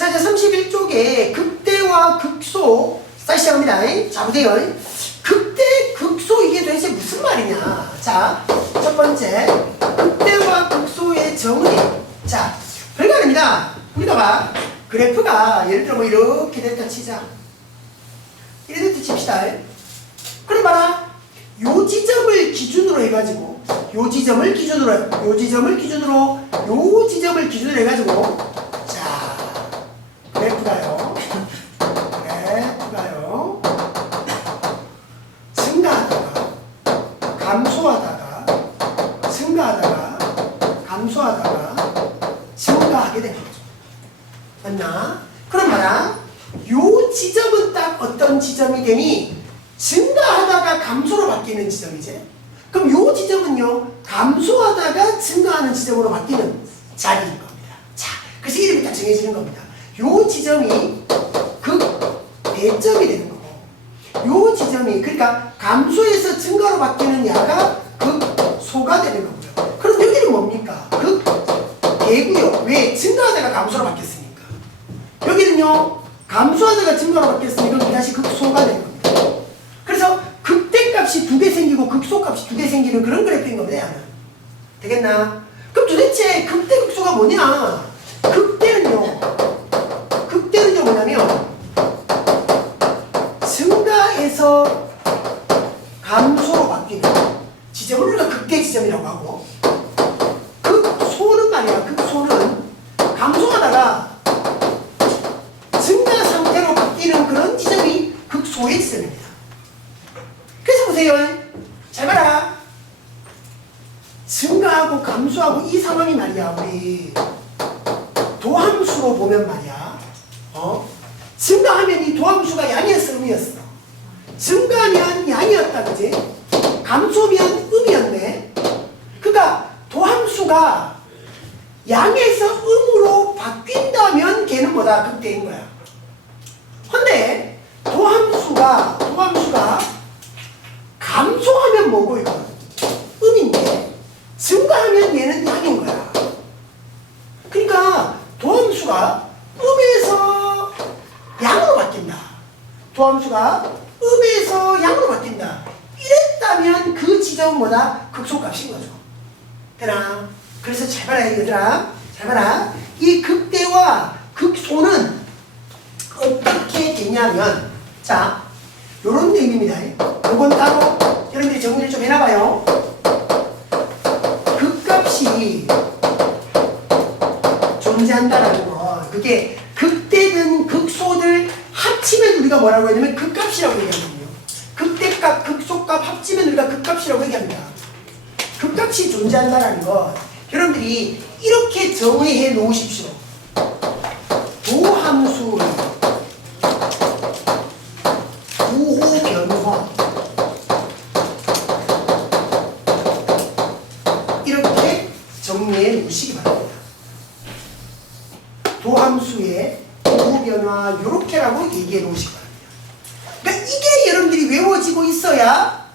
자, 이제 31쪽에 극대와 극소 다시 시작합니다. 자, 보세요. 극대, 극소 이게 도대체 무슨 말이냐. 자, 첫 번째 극대와 극소의 정의. 자, 별거 아닙니다. 우리가 봐. 그래프가 예를 들어 뭐 이렇게 됐다 치자. 이렇게 됐다 칩시다. 그럼 봐라. 요 지점을 기준으로 해가지고 요 지점을 기준으로 해가지고 자, 그래프가요 증가하다가 증가하게 되는 거죠. 맞나? 그럼 봐라. 요 지점은 딱 어떤 지점이 되니? 증가하다가 감소로 바뀌는 지점이지. 그럼 요 지점은요, 감소하다가 증가하는 지점으로 바뀌는 자리인 겁니다. 자, 그래서 이름이 딱 정해지는 겁니다. 요 지점이 극대점이 되는 거고, 요 지점이, 그러니까 감소에서 증가로 바뀌는 야가 극소가 되는 거고요. 그럼 여기는 뭡니까? 극대고요. 왜? 증가하다가 감소로 바뀌었으니까. 여기는요, 감소하다가 증가로 바뀌었으니까 다시 극소가 되는 겁니다. 그래서 극대값이 2개 생기고 극소값이 2개 생기는 그런 그래프인 겁니다. 되겠나? 그럼 도대체 극대 극소가 뭐냐? 극대는요 뭐냐면 증가에서 감소로 바뀌는 지점을 우리가 극대 지점이라고 하고, 극소는 말이야. 극소는 감소하다가 증가 상태로 바뀌는 그런 지점이 극소의 지점입니다. 그래서 보세요. 잘 봐라. 증가하고 감소하고 이 상황이 말이야. 우리 도함수로 보면 말이야. 증가하면 이 도함수가 양이었어, 음이었어? 증가하면 양이었다, 그지? 감소면 음이었네. 그러니까 도함수가 양에서 음으로 바뀐다면 걔는 뭐다? 극대인 거야. 근데 도함수가 감소하면 뭐고 이거? 음인데 증가하면 얘는 양인 거야. 그러니까 도함수가 음에서 양으로 바뀐다. 도함수가 음에서 양으로 바뀐다. 이랬다면 그 지점은 뭐다? 극소값인 거죠. 되나? 그래서 잘 봐라 얘들아. 잘 봐라. 이 극대와 극소는 어떻게 되냐면, 자, 요런 의미입니다. 요건 따로 여러분들이 정리를 좀 해놔봐요. 극값이 존재한다라는 거, 그게 극대든 극소들 합치면 우리가 뭐라고 하냐면 극값이라고 얘기하거든요. 극대값, 극소값 합치면 우리가 극값이라고 얘기합니다. 극값이 존재한다라는 거 여러분들이 이렇게 정의해 놓으십시오. 도함수 부호 변화, 이렇게 정리해 놓으시기 바랍니다. 도함수의 부호 변화 이렇게라고 얘기해 놓으시기 바랍니다. 그러니까 이게 여러분들이 외워지고 있어야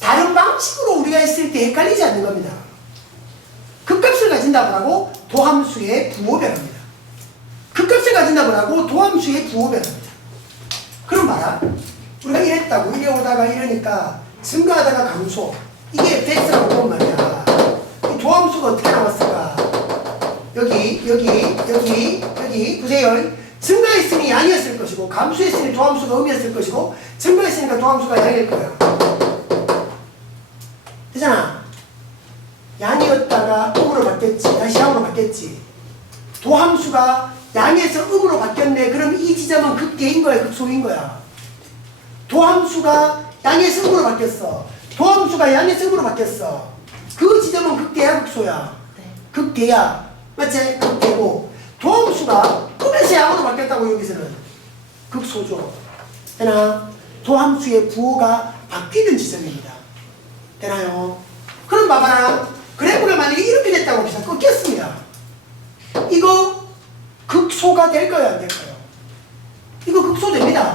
다른 방식으로 우리가 했을 때 헷갈리지 않는 겁니다. 극값을 가진다고 하고 도함수의 부호 변화입니다. 극값을 가진다고 하고 도함수의 부호 변화입니다. 그럼 봐라. 우리가 이랬다고, 이래 오다가 이러니까 증가하다가 감소, 이게 fx라고 보면 말이야. 이 도함수가 어떻게 나왔을까? 여기 보세요. 증가했으니 양이었을 것이고, 감소했으니 도함수가 음이었을 것이고, 증가했으니까 도함수가 양일 거예요. 되잖아. 양이었다가 음으로 바뀌었지, 다시 양으로 바뀌었지. 도함수가 양에서 음으로 바뀌었네. 그럼 이 지점은 극대인 거야, 극소인 거야? 도함수가 양에서 음으로 바뀌었어. 도함수가 양에서 음으로 바뀌었어. 그 지점은 극대야, 극소야? 극대야. 맞지? 극대고. 도함수가 음에서 양으로 바뀌었다고 여기서는 극소죠. 되나? 도함수의 부호가 바뀌는 지점입니다. 되나요? 그럼 봐봐라. 그래프가 만약에 이렇게 됐다고 해서 꺾였습니다. 이거 극소가 될까요, 안 될까요? 이거 극소됩니다.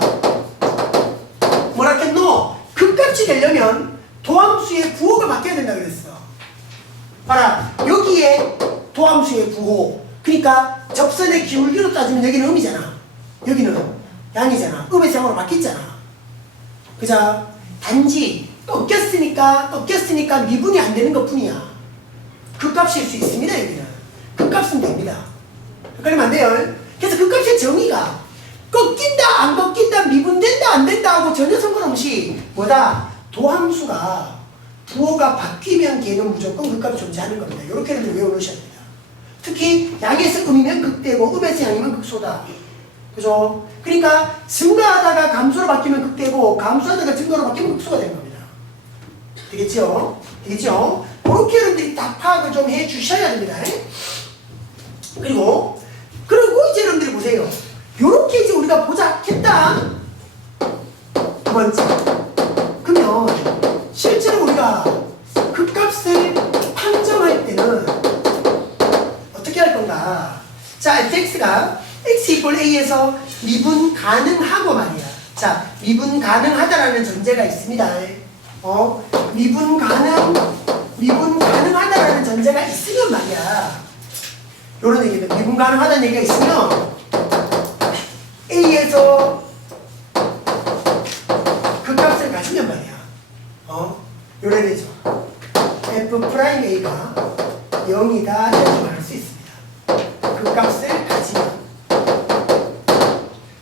뭐라 했노? 극값이 되려면 도함수의 부호가 바뀌어야 된다 그랬어. 봐라. 여기에 도함수의 부호, 그러니까 접선의 기울기로 따지면 여기는 음이잖아. 여기는 양이잖아. 음에서 양으로 바뀌었잖아. 그죠? 단지 꺾였으니까 미분이 안 되는 것 뿐이야. 그 값일 수 있습니다. 여기는 그 값은 됩니다. 헷갈리면 안 돼요. 그래서 그 값의 정의가 꺾인다 안 꺾인다 미분된다 안 된다 하고 전혀 상관없이 뭐다? 도함수가 부호가 바뀌면 걔는 무조건 그 값이 존재하는 겁니다. 이렇게 외워놓으셔야 됩니다. 특히 양에서 음이면 극대고 음에서 양이면 극소다. 그죠? 그러니까 증가하다가 감소로 바뀌면 극대고 감소하다가 증가로 바뀌면 극소가 되는 겁니다. 되겠죠? 되겠죠? 그렇게 여러분들이 딱 파악을 좀 해 주셔야 됩니다. 그리고 이제 여러분들이 보세요. 요렇게 이제 우리가 보자 했다. 두 번째. 그러면 실제로 우리가 그 값을 판정할 때는 어떻게 할 건가? 자, fx가 x 이퀄 a에서 미분 가능하고 말이야. 자, 미분 가능하다라는 전제가 있습니다. 미분 가능하다라는 전제가 있으면 말이야. 요런 얘기입니다. 미분 가능하다는 얘기가 있으면 a에서 그 값을 가지면 말이야. 요런 얘기죠. f'a가 0이다 이렇게 말할 수 있습니다. 그 값을 가지면.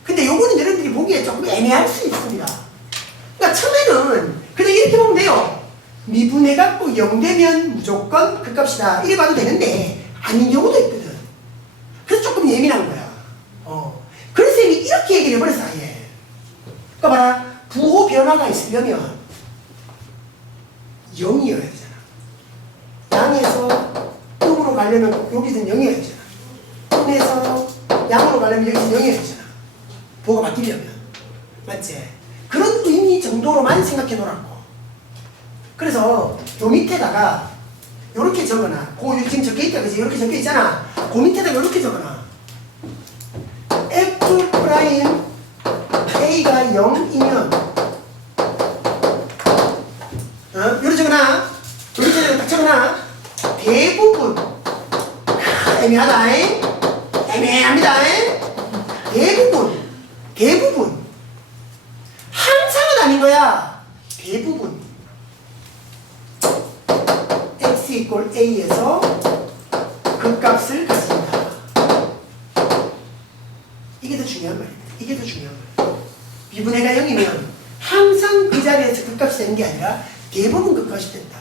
근데 요거는 여러분들이 보기에 조금 애매할 수 있습니다. 그러니까 처음에는 그냥 이렇게 보면 돼요. 미분해갖고 0 되면 무조건 그 값이다. 이래 봐도 되는데 아닌 경우도 있거든. 그래서 조금 예민한 거야. 그래서 쌤이 이렇게 얘기를 해버렸어 아예. 그러니까 봐라. 부호 변화가 있으려면 0이어야 되잖아. 양에서 음으로 가려면 여기서는 0이어야 되잖아. 음에서 양으로 가려면 여기서는 0이어야 되잖아. 부호가 바뀌려면. 맞지? 그런 의미 정도로만 생각해 놓으라고. 그래서 요 밑에다가 요렇게 적어놔. 지금 적혀 있다 그지? 이렇게 적혀 있잖아. 그 밑에다가 요렇게 적어놔. f 프라임 a가 0이면 요렇게 적어놔. 요렇게 딱 적어놔. 대부분 애매하다. 애매합니다. 대부분 항상은 아닌 거야. 대부분 x 이퀄 a에서 그 값을 가진다. 이게 더 중요한 말입니다. 이게 더 중요한 말이에요. 미분해가 0이면 항상 그 자리에서 그 값이 되는 게 아니라 대부분 그 값이 된다.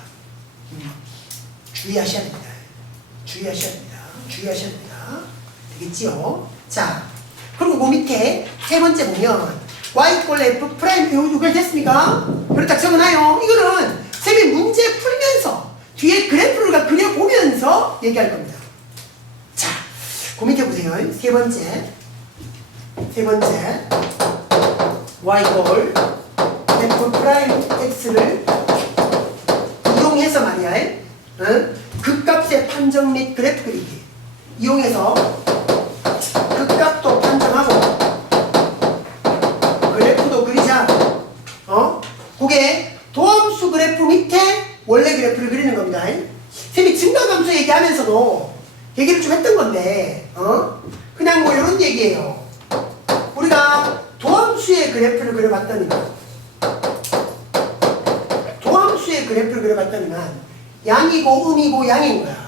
주의하셔야 됩니다. 주의하셔야 됩니다. 되겠지요? 자, 그리고 그 밑에 세 번째 보면 y 이퀄 f 프라임 요걸 됐습니까? 그걸 딱 적어놔요. 이거는 쌤이 문제 풀면서 뒤에 그래프를 그려보면서 얘기할 겁니다. 자, 그 밑에 보세요. 세 번째 y 이퀄 f 프라임 x를 이용해서 말이야. 그 값의 판정 및 그래프 그리기 이용해서 그 값도 판정하고 그래프도 그리자. 그게 도함수 그래프 밑에 원래 그래프를 그리는 겁니다. 쌤이 증가감수 얘기하면서도 얘기를 좀 했던 건데 그냥 뭐 이런 얘기예요. 우리가 도함수의 그래프를 그려봤더니만 양이고 음이고 양인 거야.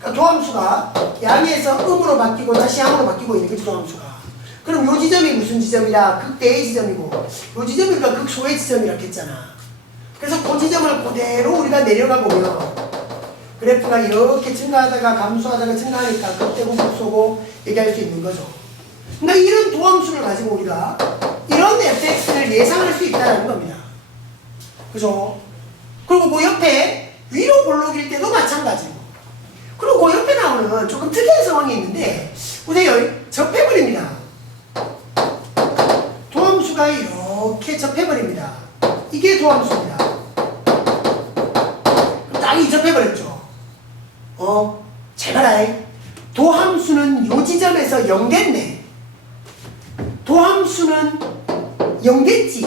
그러니까 도함수가 양에서 음으로 바뀌고 다시 양으로 바뀌고 있는 거지 도함수가. 그럼 요 지점이 무슨 지점이다? 극대의 지점이고 요 지점이 우리가 극소의 지점이라고 했잖아. 그래서 그 지점을 그대로 우리가 내려가 보면 그래프가 이렇게 증가하다가 감소하다가 증가하니까 극대고 극소고 얘기할 수 있는 거죠. 그러니까 이런 도함수를 가지고 우리가 이런 fx를 예상할 수 있다는 겁니다. 그죠? 그리고 그 옆에 위로 볼록일 때도 마찬가지고. 그리고 그 옆에 나오는 조금 특이한 상황이 있는데 보세요. 접해버립니다. 도함수가 이렇게 접해버립니다. 이게 도함수입니다. 딱 접해버렸죠. 잘 봐라. 도함수는 요 지점에서 0 됐네. 도함수는 0 됐지.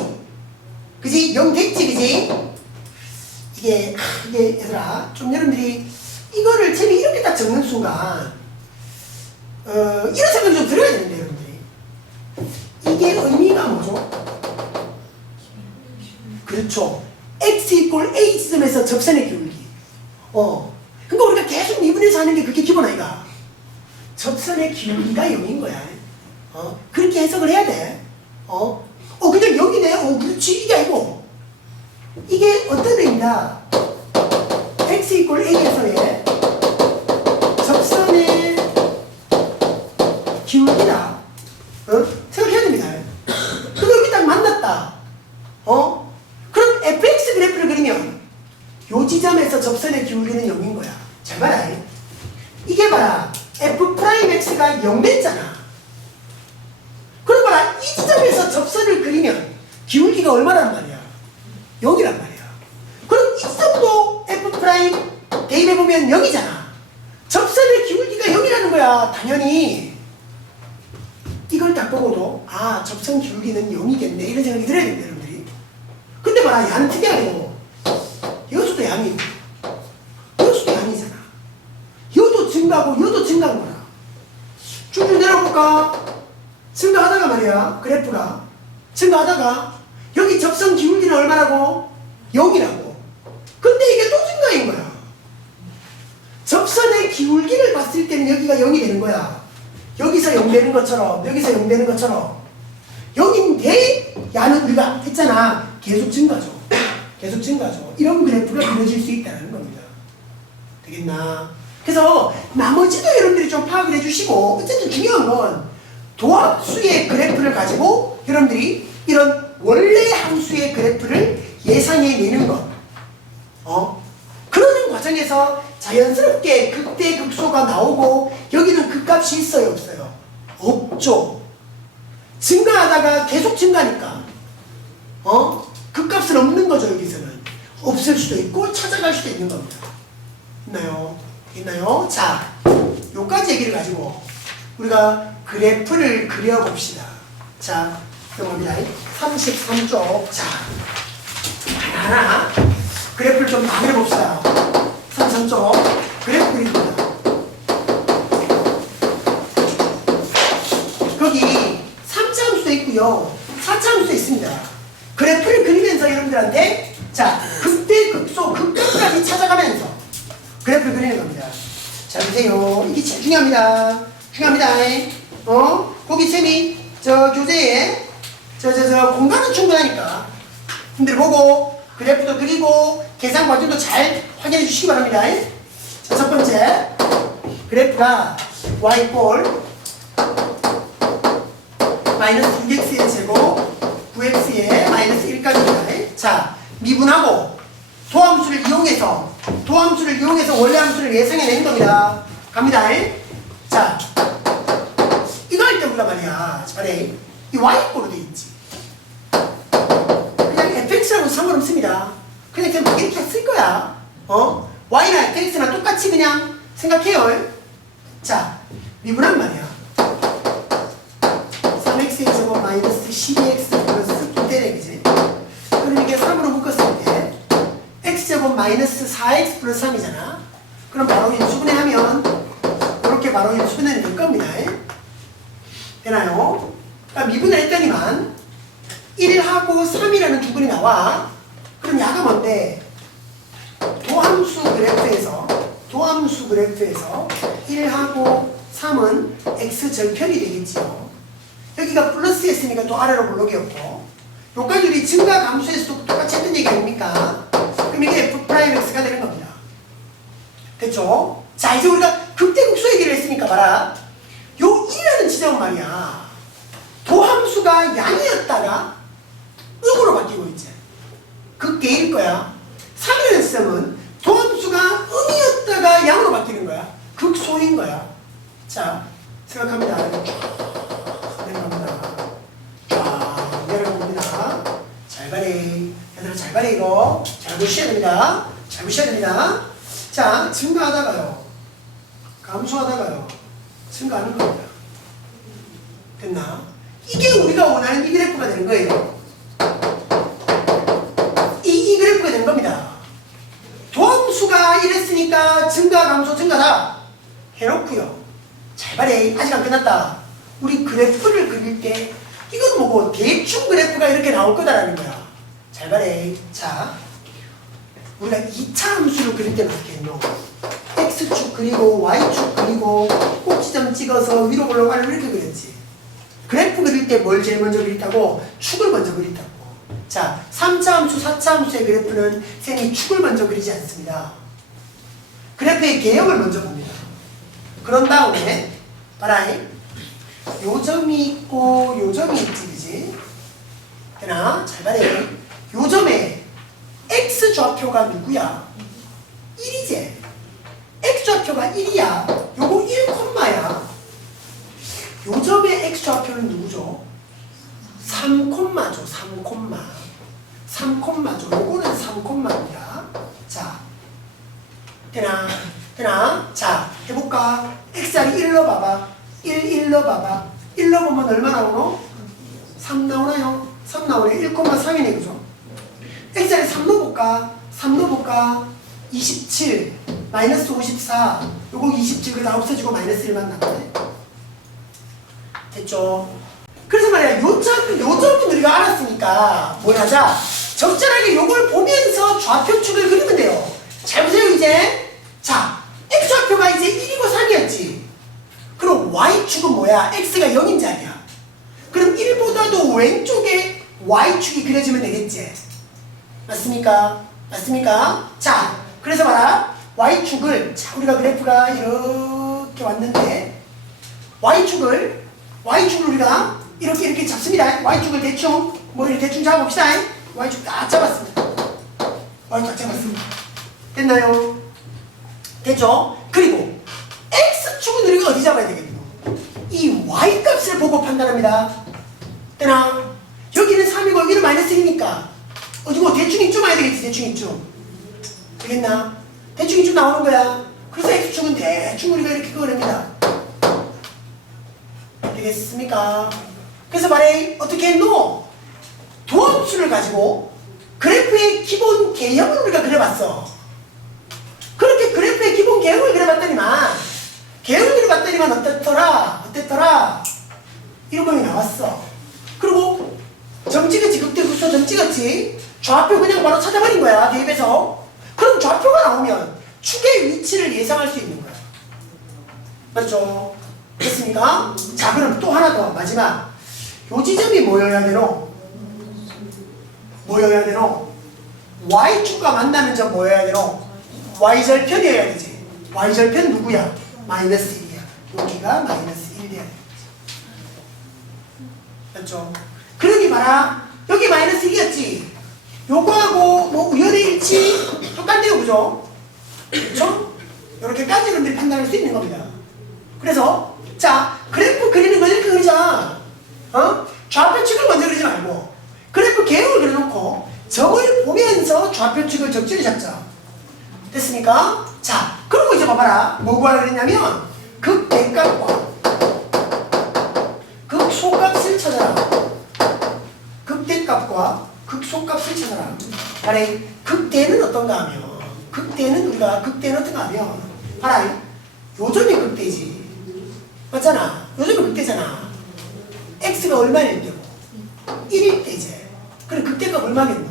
그지? 0 됐지, 그지? 이게 얘들아, 좀 여러분들이 이거를 쌤이 이렇게 딱 적는 순간 이런 생각이 좀 들어야 되는데 여러분들이. 이게 의미가 뭐죠? 그렇죠. x 이퀄 a 지점에서 접선의 기울기. 그러니까 우리가 계속 미분해서 하는 게 그게 기본 아이가. 접선의 기울기가 0인 거야. 그렇게 해석을 해야 돼. 그냥 여기네. 그렇지. 이게 아니고. 이게 어떤 의미다? x 이퀄 a에서의 접선의 기울기다. 생각해야 됩니다. 그럼 여기 딱 만났다. 그럼 fx 그래프를 그리면 요 지점에서 접선의 기울기는 0인 거야. 잘 봐라. 이게 봐라. f'x가 0 됐잖아. 그럼 봐라. 이 지점에서 접선을 그리면 기울기가 얼마란 말이야? 0이란 말이야. 그럼 이 지점도 f' 대입해보면 0이잖아. 접선의 기울기가 0이라는 거야. 당연히 이걸 딱 보고도 접선 기울기는 0이겠네 이런 생각이 들어야 됩니다. 여러분들이. 근데 봐라. 양은 특이하고 여수도 양이고 여수도 양이잖아. 여도 증가하고 여도 증가한 거야. 쭉쭉 내려볼까? 증가하다가 말이야. 그래프가 증가하다가 여기 접선 기울기는 얼마라고? 0이라고. 근데 이게 또 증가인 거야. 접선의 기울기를 봤을 때는 여기가 0이 되는 거야. 여기서 0 되는 것처럼 여기서 0 되는 것처럼 0인데 야는 우리가 했잖아. 계속 증가죠. 계속 증가죠. 이런 그래프가 그려질 수 있다는 겁니다. 되겠나? 그래서 나머지도 여러분들이 좀 파악을 해주시고 어쨌든 중요한 건 도합수의 그래프를 가지고 여러분들이 이런 원래 함수의 그래프를 예상해내는 것. 그러는 과정에서 자연스럽게 극대 극소가 나오고 여기는 극값이 있어요 없어요? 없죠. 증가하다가 계속 증가하니까 극값은 없는 거죠. 여기서는 없을 수도 있고 찾아갈 수도 있는 겁니다. 있나요? 있나요? 자, 요까지 얘기를 가지고 우리가 그래프를 그려봅시다. 자, 넘어갑니다. 33쪽. 자, 하나 그래프를 좀 다 그려봅시다. 33쪽 그래프 그립니다. 거기 3차 함수도 있고요 4차 함수도 있습니다. 그래프를 그리면서 여러분들한테 자, 극대 극소 극값까지 찾아가면서 그래프를 그리는 겁니다. 자, 보세요. 이게 제일 중요합니다. 중요합니다. 거기 쌤이 교재에 공간은 충분하니까 분들 보고 그래프도 그리고 계산 과정도 잘 확인해 주시기 바랍니다. 자, 첫 번째 그래프가 y 마이너스 6x의 제곱 9x의 마이너스 1까지입니다. 자, 미분하고 도함수를 이용해서 원래 함수를 예상해내는 겁니다. 갑니다. 자, 이거 할 때 우리가 말이야. 이 y꼴로 돼 있지. 그냥 fx라고 상관없습니다. 그냥 막 이렇게 쓸 거야. y나 fx나 똑같이 그냥 생각해요. 자, 미분한 말이야. 3x의 제곱 마이너스 12x 플러스 2대렉이지. 그럼 이게 3으로 묶었을 때 x제곱 마이너스 4x 플러스 3이잖아. 그럼 바로 인수분해하면 이렇게 바로 인수분해는 될 겁니다. 되나요? 그러니까 미분을 했더니만 1하고 3이라는 두 분이 나와. 그럼 야가 뭔데? 도함수 그래프에서 1하고 3은 x절편이 되겠지요. 여기가 플러스였으니까 또 아래로 블록이었고 여기까지 우리 증가 감수에서도 똑같이 했던 얘기 아닙니까? 그럼 이게 f'x가 되는 겁니다. 됐죠? 자, 이제 우리가 극대극소 얘기를 했으니까 봐라. 요 1이라는 지점은 말이야. 도함수가 양이었다가 음으로 바뀌고 있지. 극대일 거야. 3이라는 지점은 도함수가 음이었다가 양으로 바뀌는 거야. 극소인 거야. 자, 생각합니다. 내려갑니다. 쫙 내려갑니다. 잘 가래. 얘들아 잘 가래 이거. 잘 보셔야 됩니다. 잘 보셔야 됩니다. 자, 증가하다가요. 감소하다가요. 증가하는 겁니다. 됐나? 이게 우리가 원하는 이 그래프가 되는 거예요. 이 그래프가 되는 겁니다. 도함수가 이랬으니까 증가, 감소, 증가다 해놓고요. 잘 말해 아직 안 끝났다. 우리 그래프를 그릴 때 이건 뭐고 대충 그래프가 이렇게 나올 거다라는 거야. 잘 말해. 자, 우리가 2차 함수를 그릴 때는 어떻게 했노? x축 그리고 y축 그리고 꼭지점 찍어서 위로 올라가고 아래로 이렇게 그렸지. 그래프 그릴 때 뭘 제일 먼저 그린다고? 축을 먼저 그린다고. 자, 3차 함수, 4차 함수의 그래프는 쌤이 축을 먼저 그리지 않습니다. 그래프의 개형을 먼저 봅니다. 그런 다음에 봐라잉. 요 점이 있고 요 점이 있지, 그지? 되나? 잘 봐래. 요 점에 x 좌표가 누구야? 1이지. x 좌표가 1이야. 요거 1콤마야. 요 점의 x 좌표는 누구죠? 3콤마죠. 3콤마. 3콤마죠. 요거는 3콤마입니다. 자, 되나? 되나? 자, 해볼까? x자리 1로 봐봐. 1 넣어봐봐. 1 넣어보면 얼마 나오노? 3 나오나요? 3 나오네. 1,3이네. 그죠? x자리 3 넣어볼까? 3 넣어볼까? 27 마이너스 54 요거 27 그래서 없어지고 마이너스 1만 남네. 됐죠? 그래서 말이야 요 점은 우리가 알았으니까 뭘 하자? 적절하게 요걸 보면서 좌표축을 그리면 돼요. 잘 보세요 이제. 자, x좌표가 이제 1이고 3이었지. 그럼 y축은 뭐야? x가 0인 자리야. 그럼 1보다도 왼쪽에 y축이 그려지면 되겠지. 맞습니까? 맞습니까? 자, 그래서 봐라. y축을, 자, 우리가 그래프가 이렇게 왔는데 y축을 우리가 이렇게 잡습니다. y축을 대충 머리를 대충 잡아봅시다. y축 딱 잡았습니다. y축 딱 잡았습니다. 됐나요? 됐죠? 그리고 x축은 우리가 어디 잡아야 되겠노? 이 y값을 보고 판단합니다. 되나? 여기는 3이고 여기는 마이너스 1이니까 어디고 대충 이쯤 와야 되겠지. 대충 이쯤. 되겠나? 대충 이쯤 나오는 거야. 그래서 x축은 대충 우리가 이렇게 그립니다. 되겠습니까? 그래서 말해 어떻게 했노? 두 함수를 가지고 그래프의 기본 개형을 우리가 그려봤어. 그렇게 그래프의 기본 개형을 그려봤더니만 어땠더라? 이런 거이 나왔어. 그리고 점 찍었지. 극대극소 점 찍었지. 좌표 그냥 바로 찾아버린 거야. 대입해서. 그럼 좌표가 나오면 축의 위치를 예상할 수 있는 거야. 맞죠? 됐습니까? 자, 그럼 또 하나 더 마지막. 요 지점이 뭐여야 되노? y축과 만나는 점 뭐여야 되노? y절편이어야 되지. y절편 누구야? 마이너스 1이야. 여기가 마이너스 1 돼야 돼. 맞죠? 그러니 봐라. 여기 마이너스 1이었지. 요거하고 뭐 우연의 일치 똑같네요. 그죠? 그쵸? 이렇게까지 여러분들이 판단할 수 있는 겁니다. 그래서 자, 그래프 그리는 거 이렇게 그리자. 좌표축을 먼저 그리지 말고 그래프 개형을 그려놓고 점을 보면서 좌표축을 적절히 잡자. 됐습니까? 자, 그리고 이제 봐봐라. 뭐 구하라 그랬냐면 극대값과 극소값을 찾아라. 극대값과 극소값을 찾아라. 아래 극대는 어떤가 하면 극대는 어떤가 하면 봐라. 요 점이 극대지. 맞잖아. 요 점이 극대잖아. x가 얼마일 때고 1일 때지. 그럼 극대값 얼마겠노?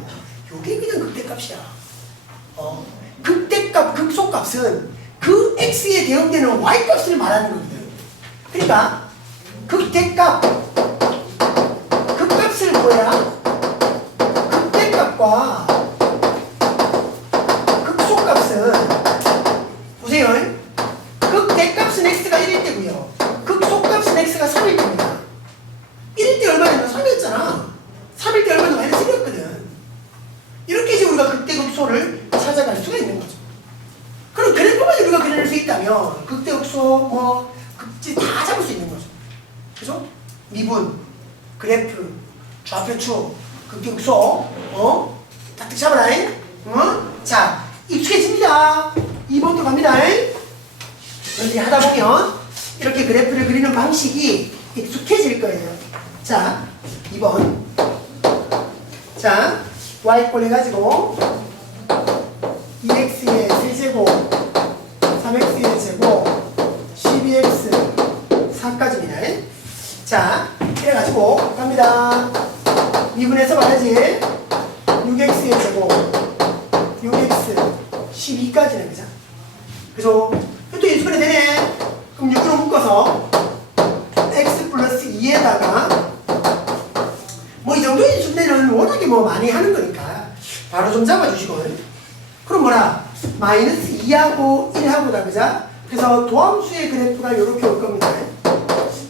요게 그냥 극대값이야. 극대값, 극소값은 그 x에 대응되는 y값을 말하는 거거든. 그러니까 극대값, 극값을 뭐야? 극대값과 극소값은 보세요. 극대값은 x가 1일 때고요. 극소값은 x가 3일 때입니다. 1일 때 얼마였나? 3이었잖아. 3일 때 얼마나 마이너스 1이었거든. 이렇게 이제 우리가 극대 극소를 찾아갈 수가 있는 거죠. 그럼 그래프만 우리가 그려낼 수 있다면 극대 극소 뭐 극지 다 잡을 수 있는 거죠. 그죠? 미분, 그래프, 좌표축, 극대 극소 딱딱 잡아라. 자, 익숙해집니다. 2번도 갑니다. 여러분들이 하다 보면 이렇게 그래프를 그리는 방식이 익숙해질 거예요. 자, 2번. 자, y꼴 해가지고 2x의 세제곱 3x의 제곱 12x 4까지입니다. 자, 이래가지고 갑니다. 미분해서 봐야지. 6x의 제곱 6x 12까지는 그죠? 그죠? 또 인수분해 되네. 그럼 6으로 묶어서 x 플러스 2에다가 뭐 이 정도 인수분해는 워낙에 뭐 많이 하는 거니까 바로 좀 잡아주시고. 그럼 뭐라? 마이너스 2하고 1하고다 그죠? 그래서 도함수의 그래프가 이렇게 올 겁니다.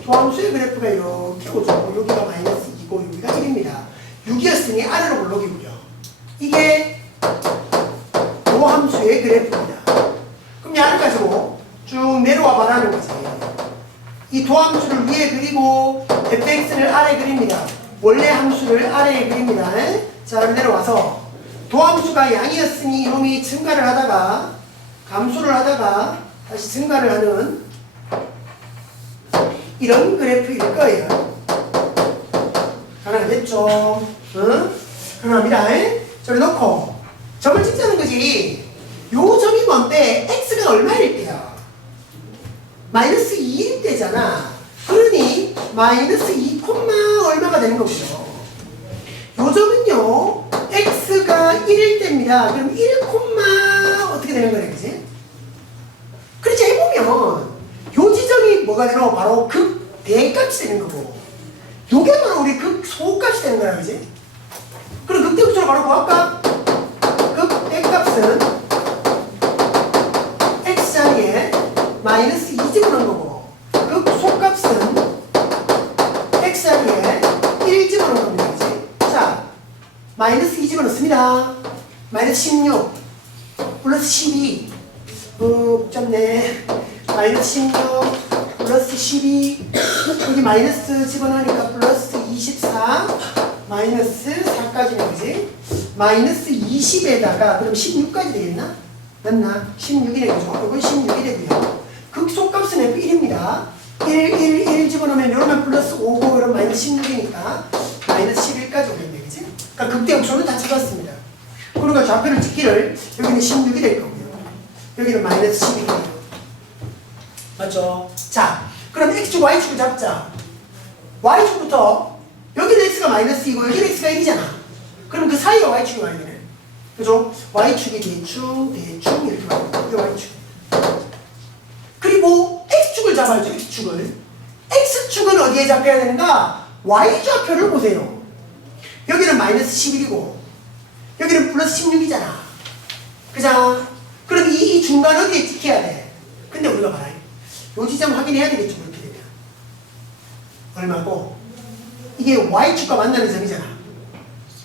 도함수의 그래프가 이렇게 오죠. 여기가 마이너스 2고 여기가 1입니다. 6이었으니 아래로 올라오기고요. 이게 도함수의 그래프입니다. 그럼 얘를 가지고 쭉 내려와 봐라는 거지. 이 도함수를 위에 그리고 fx를 아래 그립니다. 원래 함수를 아래에 그립니다. 자, 그럼 내려와서 도함수가 양이었으니 이놈이 증가를 하다가 감소를 하다가 다시 증가를 하는 이런 그래프일 거예요. 가능하겠죠? 응? 가능합니다. 저리 놓고 점을 찍자는 거지. 요 점이 뭔데 x가 얼마일 때야? 마이너스 2일 때잖아. 그러니 마이너스 2 얼마가 되는 거고요. 요 점은요 x가 1일 때입니다. 그럼 1 어떻게 되는 거래, 그지? 그렇지, 해보면 요 지점이 뭐가 되노? 바로 극대값이 되는 거고, 요게 바로 우리 극소값이 되는 거야, 그지? 그럼 극대값으로 바로 구할까? 극대값은 x자리에 마이너스 2 집어넣는 거고, 극소값은 x자리에 1 집어넣는 겁니다, 그지? 자, 마이너스 2 집어넣습니다. 마이너스 16 플러스 12 복잡네. 마이너스 16 플러스 12 여기 마이너스 집어넣으니까 플러스 24 마이너스 4까지는 그지? 마이너스 20에다가 그럼 16까지 되겠나? 맞나? 16이 되죠. 이건 16이 되고요. 극소값은 F1입니다. 1 집어넣으면 이러면 플러스 5고 이러면 마이너스 16이니까 마이너스 11까지 오겠네, 그지? 그러니까 극대역수는 다 찾았습니다. 그러니까 좌표를 찍기를 여기는 16이 될 거고요. 여기는 마이너스 11이에요. 맞죠? 자, 그럼 X축, Y축을 잡자. Y축부터 여기는 X가 마이너스 2고 여기는 X가 1이잖아. 그럼 그 사이에 Y축이 와야 되네. 그죠? Y축이 대충 이렇게 와야 돼. 이게 Y축. 그리고 X축을 잡아야죠, X축을. X축은 어디에 잡혀야 되는가? Y좌표를 보세요. 여기는 마이너스 11이고 여기는 플러스 16이잖아. 그죠? 그럼 이 중간 어디에 찍혀야 돼? 근데 우리가 봐라. 요 지점 확인해야 되겠죠, 그렇게 되면. 얼마고? 이게 Y축과 만나는 점이잖아.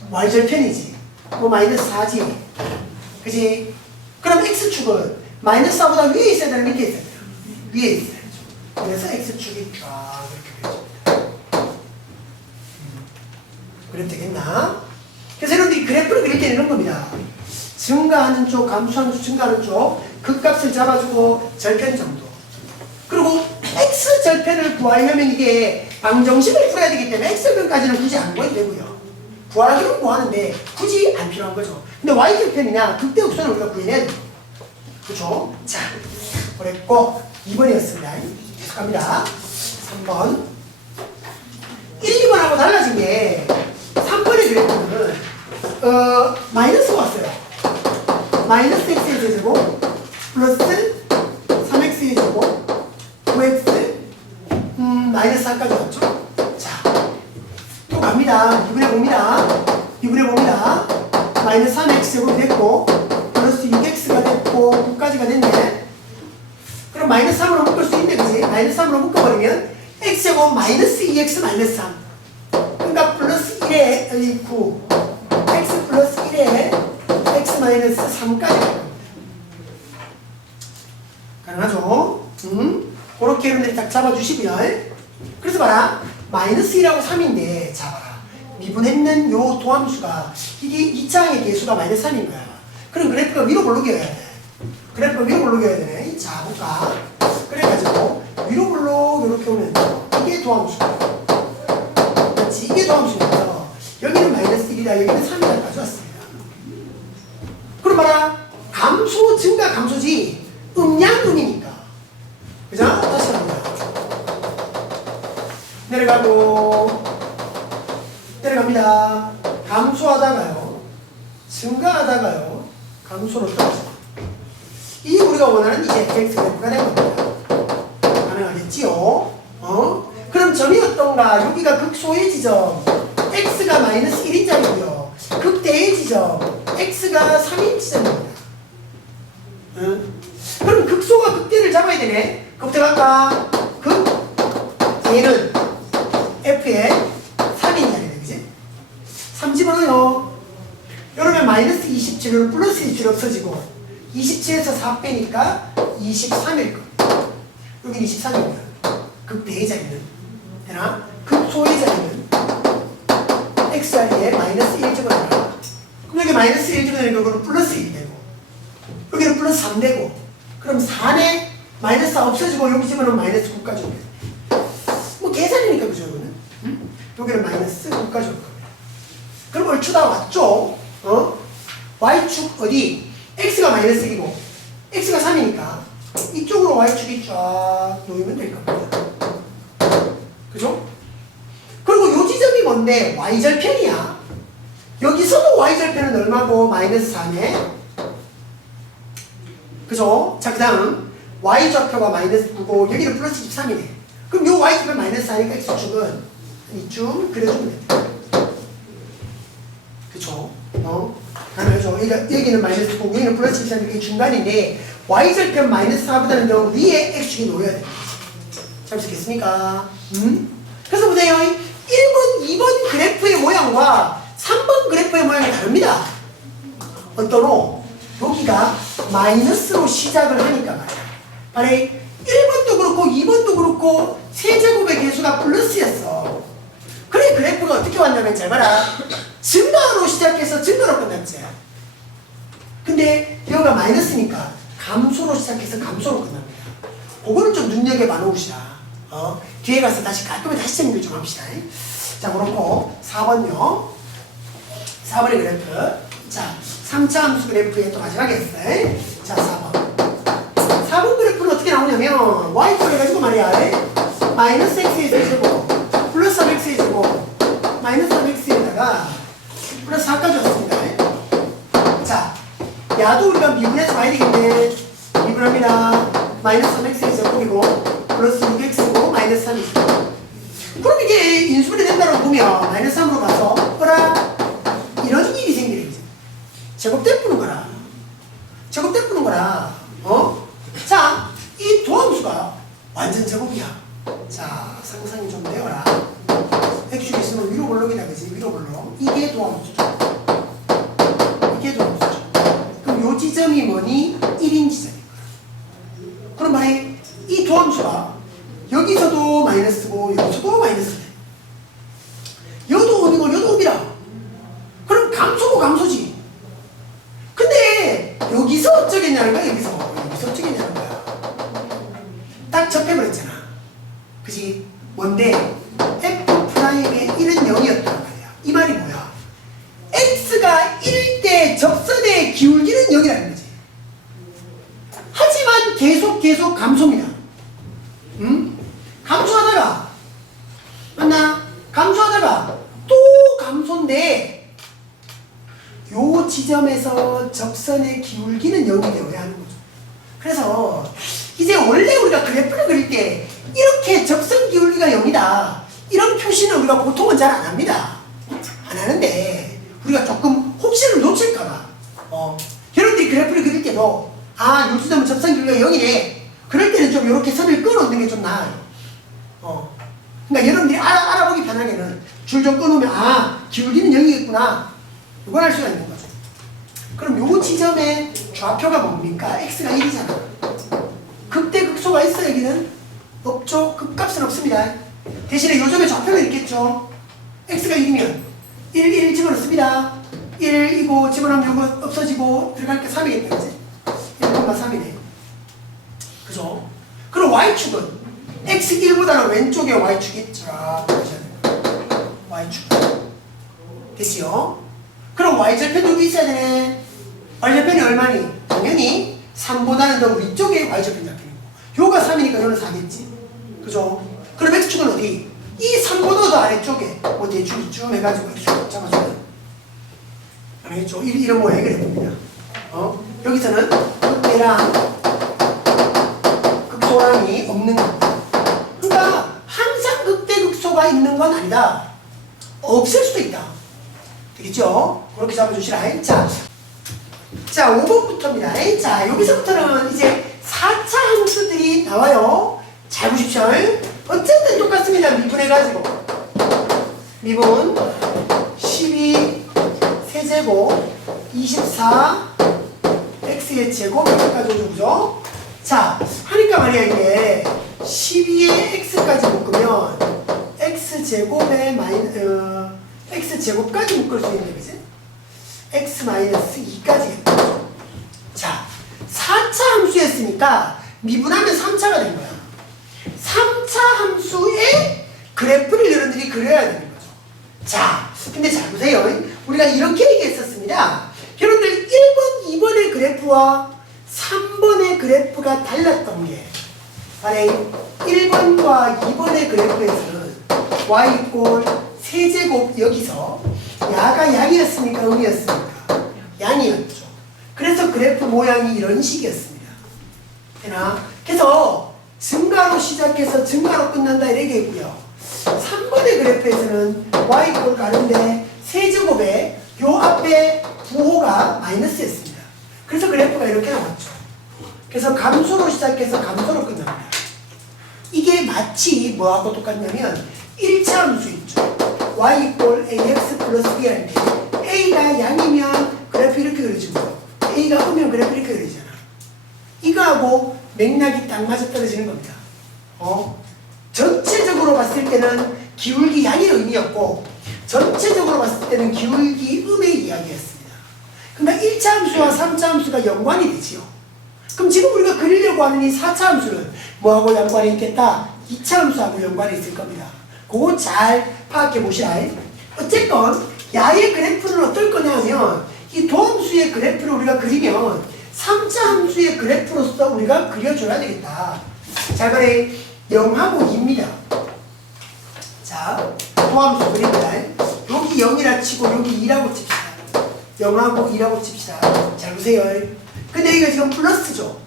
Y절편이지. 뭐 마이너스 4지. 그지? 그럼 X축은 마이너스 4보다 위에 있어야 되나 밑에 있어야 되나? 위에 있어야죠. 그래서 X축이 쫙 이렇게 되죠. 그럼 되겠나? 그래서 여러분들이 그래프를 그릴 때는 이런 겁니다. 증가하는 쪽, 감소하는 쪽, 증가하는 쪽, 극값을 잡아주고 절편 정도. 그리고 X절편을 구하려면 이게 방정식을 풀어야 되기 때문에 X절편까지는 굳이 안 구해도 되고요. 구하기는 구하는데 굳이 안 필요한 거죠. 근데 Y절편이나 극대역수는 우리가 구해내야 돼요. 그렇죠? 자, 그랬고 2번이었습니다. 계속 갑니다. 3번. 1, 2번하고 달라진 게 3번의 그래프는 마이너스가 왔어요. 마이너스 x의 제곱 플러스 3x의 제곱 9x 마이너스 4까지 왔죠? 자, 또 갑니다. 2분의 봅니다. 2분의 봅니다. 마이너스 3x 제곱이 됐고 플러스 6x가 됐고 9까지가 됐네. 그럼 마이너스 3으로 묶을 수 있네, 그지? 마이너스 3으로 묶어버리면 x제곱 마이너스 2x 마이너스 3 그러니까 플러스 1에 9 x 플러스 1에 x 마이너스 3까지 갈 겁니다. 가능하죠? 그렇게 여러분들이 딱 잡아주시고요. 그래서 봐라. 마이너스 1하고 3인데 잡아라. 미분했는 요 도함수가 이게 2차의 개수가 마이너스 3인 거야. 그럼 그래프가 위로 볼록이어야 돼. 그래프가 위로 볼록이어야 되네. 자, 볼까? 그래가지고 위로 볼록 이렇게 오면 이게 도함수야. 그렇지? 이게 도함수니까 여기는 마이너스 1이다. 여기는 3이다. 가져왔습니다. 그럼 봐라. 감소, 증가, 감소지. 음양, 음이니까. 그죠? 다시 한번. 내려가고 내려갑니다. 감소하다가요 증가하다가요 감소로 떨어져요. 이게 우리가 원하는 이제 fx 그래프가 된 겁니다. 가능하겠지요? 그럼 점이 어떤가? 여기가 극소의 지점 x가 마이너스 1인 자리고요. 극대의 지점 x가 3인 지점입니다. 그럼 극소가 극대를 잡아야 되네. 극대 갈까? 얘는 f의 3인 자리네, 그지? 3 집어넣어요. 이러면 마이너스 27은 플러스 27 없어지고 27에서 4 빼니까 23일 겁니다. 여기 23입니다. 극대의 자리는 되나? 극소의 자리는 x 자리에 마이너스 1 집어넣어요. 그럼 여기 마이너스 1 집어넣으니까 그건 플러스 1 되고 여기는 플러스 3 되고 그럼 4에 마이너스 4 없어지고 여기 집어넣으면 마이너스 9까지 오게 돼. 뭐 계산이니까 그죠 이거는? 여기는 마이너스 9까지 올 겁니다. 그럼 얼추 다 왔죠? y축 어디? x가 마이너스 1이고 x가 3이니까 이쪽으로 y축이 쫙 놓이면 될 겁니다. 그죠? 그리고 요 지점이 뭔데? y절편이야. 여기서도 y절편은 얼마고? 마이너스 4네. 그죠? 자, 그 다음 y좌표가 마이너스 9고 여기는 플러스 23이네. 그럼 요 y좌표 마이너스 4니까 x축은 이쯤 그려주면 됩니다. 그쵸? 가능하죠? 여기는 마이너스 9, 여기는 플러스 23이니까 이 중간인데 y절편 마이너스 4보다는 위에 x축이 놓여야 됩니다. 잡으시겠습니까? 그래서 보세요. 1번, 2번 그래프의 모양과 3번 그래프의 모양이 다릅니다. 어떠노? 여기가 마이너스로 시작을 하니까 말이야. 만약에 1번도 그렇고 2번도 그렇고 세제곱의 개수가 플러스였어. 그래 그래프가 어떻게 왔냐면 잘 봐라. 증가로 시작해서 증가로 끝났지. 근데 여기가 마이너스니까 감소로 시작해서 감소로 끝납니다. 그거는 좀 눈여겨봐 놓으시라. 뒤에 가서 다시 깔끔하게 다시 정리 좀 합시다. 자, 그렇고 4번요. 4번의 그래프. 자, 3차 함수 그래프의 또 마지막에 했어요. 자, 4번. 4번 그래프는 어떻게 나오냐면 y표 해가지고 말이야. 마이너스 x의 세제곱 플러스 3x의 제곱 마이너스 3x에다가 플러스 4까지 왔습니다. 자, 야도 우리가 미분해서 봐야 되겠네. 미분합니다. 마이너스 3x의 제곱이고 플러스 6x고 마이너스 3이죠. 그럼 이게 인수분해 된다고 보면 마이너스 3으로 가서 뭐라? 이런 일이 생기겠지. 제곱대 푸는 거라. 제곱대 푸는 거라. 자, 이 도함수가 완전 제곱이야. 자, 상상이 좀 되어라. x축이 있으면 위로 볼록이다, 그지? 위로 볼록. 이게 도함수죠. 이게 도함수죠. 그럼 요 지점이 뭐니? 1인 지점인 거야. 그럼 만약에 이 도함수가 여기서도 마이너스고 여기서도 마이너스네. 여도 5이고 여도 5이라. 그럼 감소고 감소지. 근데 여기서 어쩌겠냐는 거야. 여기서 어쩌겠냐는 거야. 딱 접해버렸잖아. 그치? 뭔데? F'의 1은 0이었단 말이야. 이 말이 뭐야? X가 1일 때 접선의 기울기는 0이라는 거지. 하지만 계속 감소입니다. 감소하다가 맞나? 감소하다가 또 감소인데 요 지점에서 접선의 기울기는 0이 되어야 하는 거죠. 그래서 이제 원래 우리가 그래프를 그릴 때 이렇게 접선 기울기가 0이다 이런 표시는 우리가 보통은 잘 안 합니다. 안 하는데 우리가 조금 혹시를 놓칠까봐 여러분들이 그래프를 그릴 때도 아, 요 지점은 접선 기울기가 0이네. 그럴 때는 좀 이렇게 선을 끊어놓는 게 좀 나아요. 그러니까 여러분들이 알아보기 편하게는 줄 좀 끊으면 아, 기울기는 0이겠구나. 이걸 알 수가 있는 거죠. 그럼 요 지점의 좌표가 뭡니까? x가 1이잖아. 극대 극소가 있어 여기는? 없죠. 극값은 없습니다. 대신에 요점의 좌표는 있겠죠. x가 1이면 1 집어넣습니다. 1이고 집어넣으면 요거 없어지고 들어갈 게 3이겠다. 그치? 1,3이네. 그죠? 그럼 y축은 x1보다는 왼쪽에 y축이 쫙 보셔야 돼요. y축. 됐지요? 그럼 y절편 여기 있어야 되네. y절편이 얼마니? 당연히 3보다는 더 위쪽에 y절편 잡히는 거. 요가 3이니까 요는 4겠지. 그죠? 그럼 x축은 어디? 이 Y쪽에 뭐 대충 이쯤 해가지고 이렇게 잡아줘요. 알겠죠? 이런 모양이 그래프입니다. 여기서는 극대랑 극소랑이 없는 겁니다. 그러니까 항상 극대 극소가 있는 건 아니다. 없을 수도 있다. 되겠죠? 그렇게 잡아주시라. 자, 5번부터입니다. 자, 여기서부터는 이제 4차 함수들이 나와요. 잘 보십시오. 어쨌든 똑같습니다. 미분해가지고. 미분 12 세제곱 24 x의 제곱 이렇게까지 오죠. 그죠? 자, 하니까 말이야 이게 12에 x까지 묶으면 x제곱에 x제곱까지 묶을 수 있는데 그지? x 마이너스 2까지. 자, 4차 함수였으니까 미분하면 3차가 된 거야. 3차 함수의 그래프를 여러분들이 그려야 되는 거죠. 자, 근데 잘 보세요. 우리가 이렇게 얘기했었습니다. 여러분들 1번, 2번의 그래프와 3번의 그래프가 달랐던 게 바로 1번과 2번의 그래프에서는 y 꼴 세제곱 여기서 야가 양이었습니까? 음이었습니까? 양이었죠. 그래서 그래프 모양이 이런 식이었습니다. 되나? 그래서 증가로 시작해서 증가로 끝난다 이렇게 있고요. 3번의 그래프에서는 y 꼴 가는데 세제곱에 요 앞에 부호가 마이너스였습니다. 그래서 그래프가 이렇게 나왔죠. 그래서 감소로 시작해서 감소로 끝납니다. 이게 마치 뭐하고 똑같냐면 1차 함수 있죠. y 꼴 ax 플러스 b 할 때 a가 양이면 그래프 이렇게 그려지고 a가 음이면 그래프 이렇게 그려지잖아. 이거하고 맥락이 딱 맞아떨어지는 겁니다. 전체적으로 봤을 때는 기울기 양의 의미였고 전체적으로 봤을 때는 기울기 음의 이야기였습니다. 그러니까 1차 함수와 3차 함수가 연관이 되지요. 그럼 지금 우리가 그리려고 하는 이 4차 함수는 뭐하고 연관이 있겠다? 2차 함수하고 연관이 있을 겁니다. 그거 잘 파악해 보시라. 어쨌건 야의 그래프는 어떨 거냐 하면 이 도함수의 그래프를 우리가 그리면 3차 함수의 그래프로서 우리가 그려줘야 되겠다. 자, 그래 0하고 2입니다. 자, 도함수 그립니다. 여기 0이라 치고 여기 2라고 칩시다. 0하고 2라고 칩시다. 잘 보세요. 근데 이거 지금 플러스죠.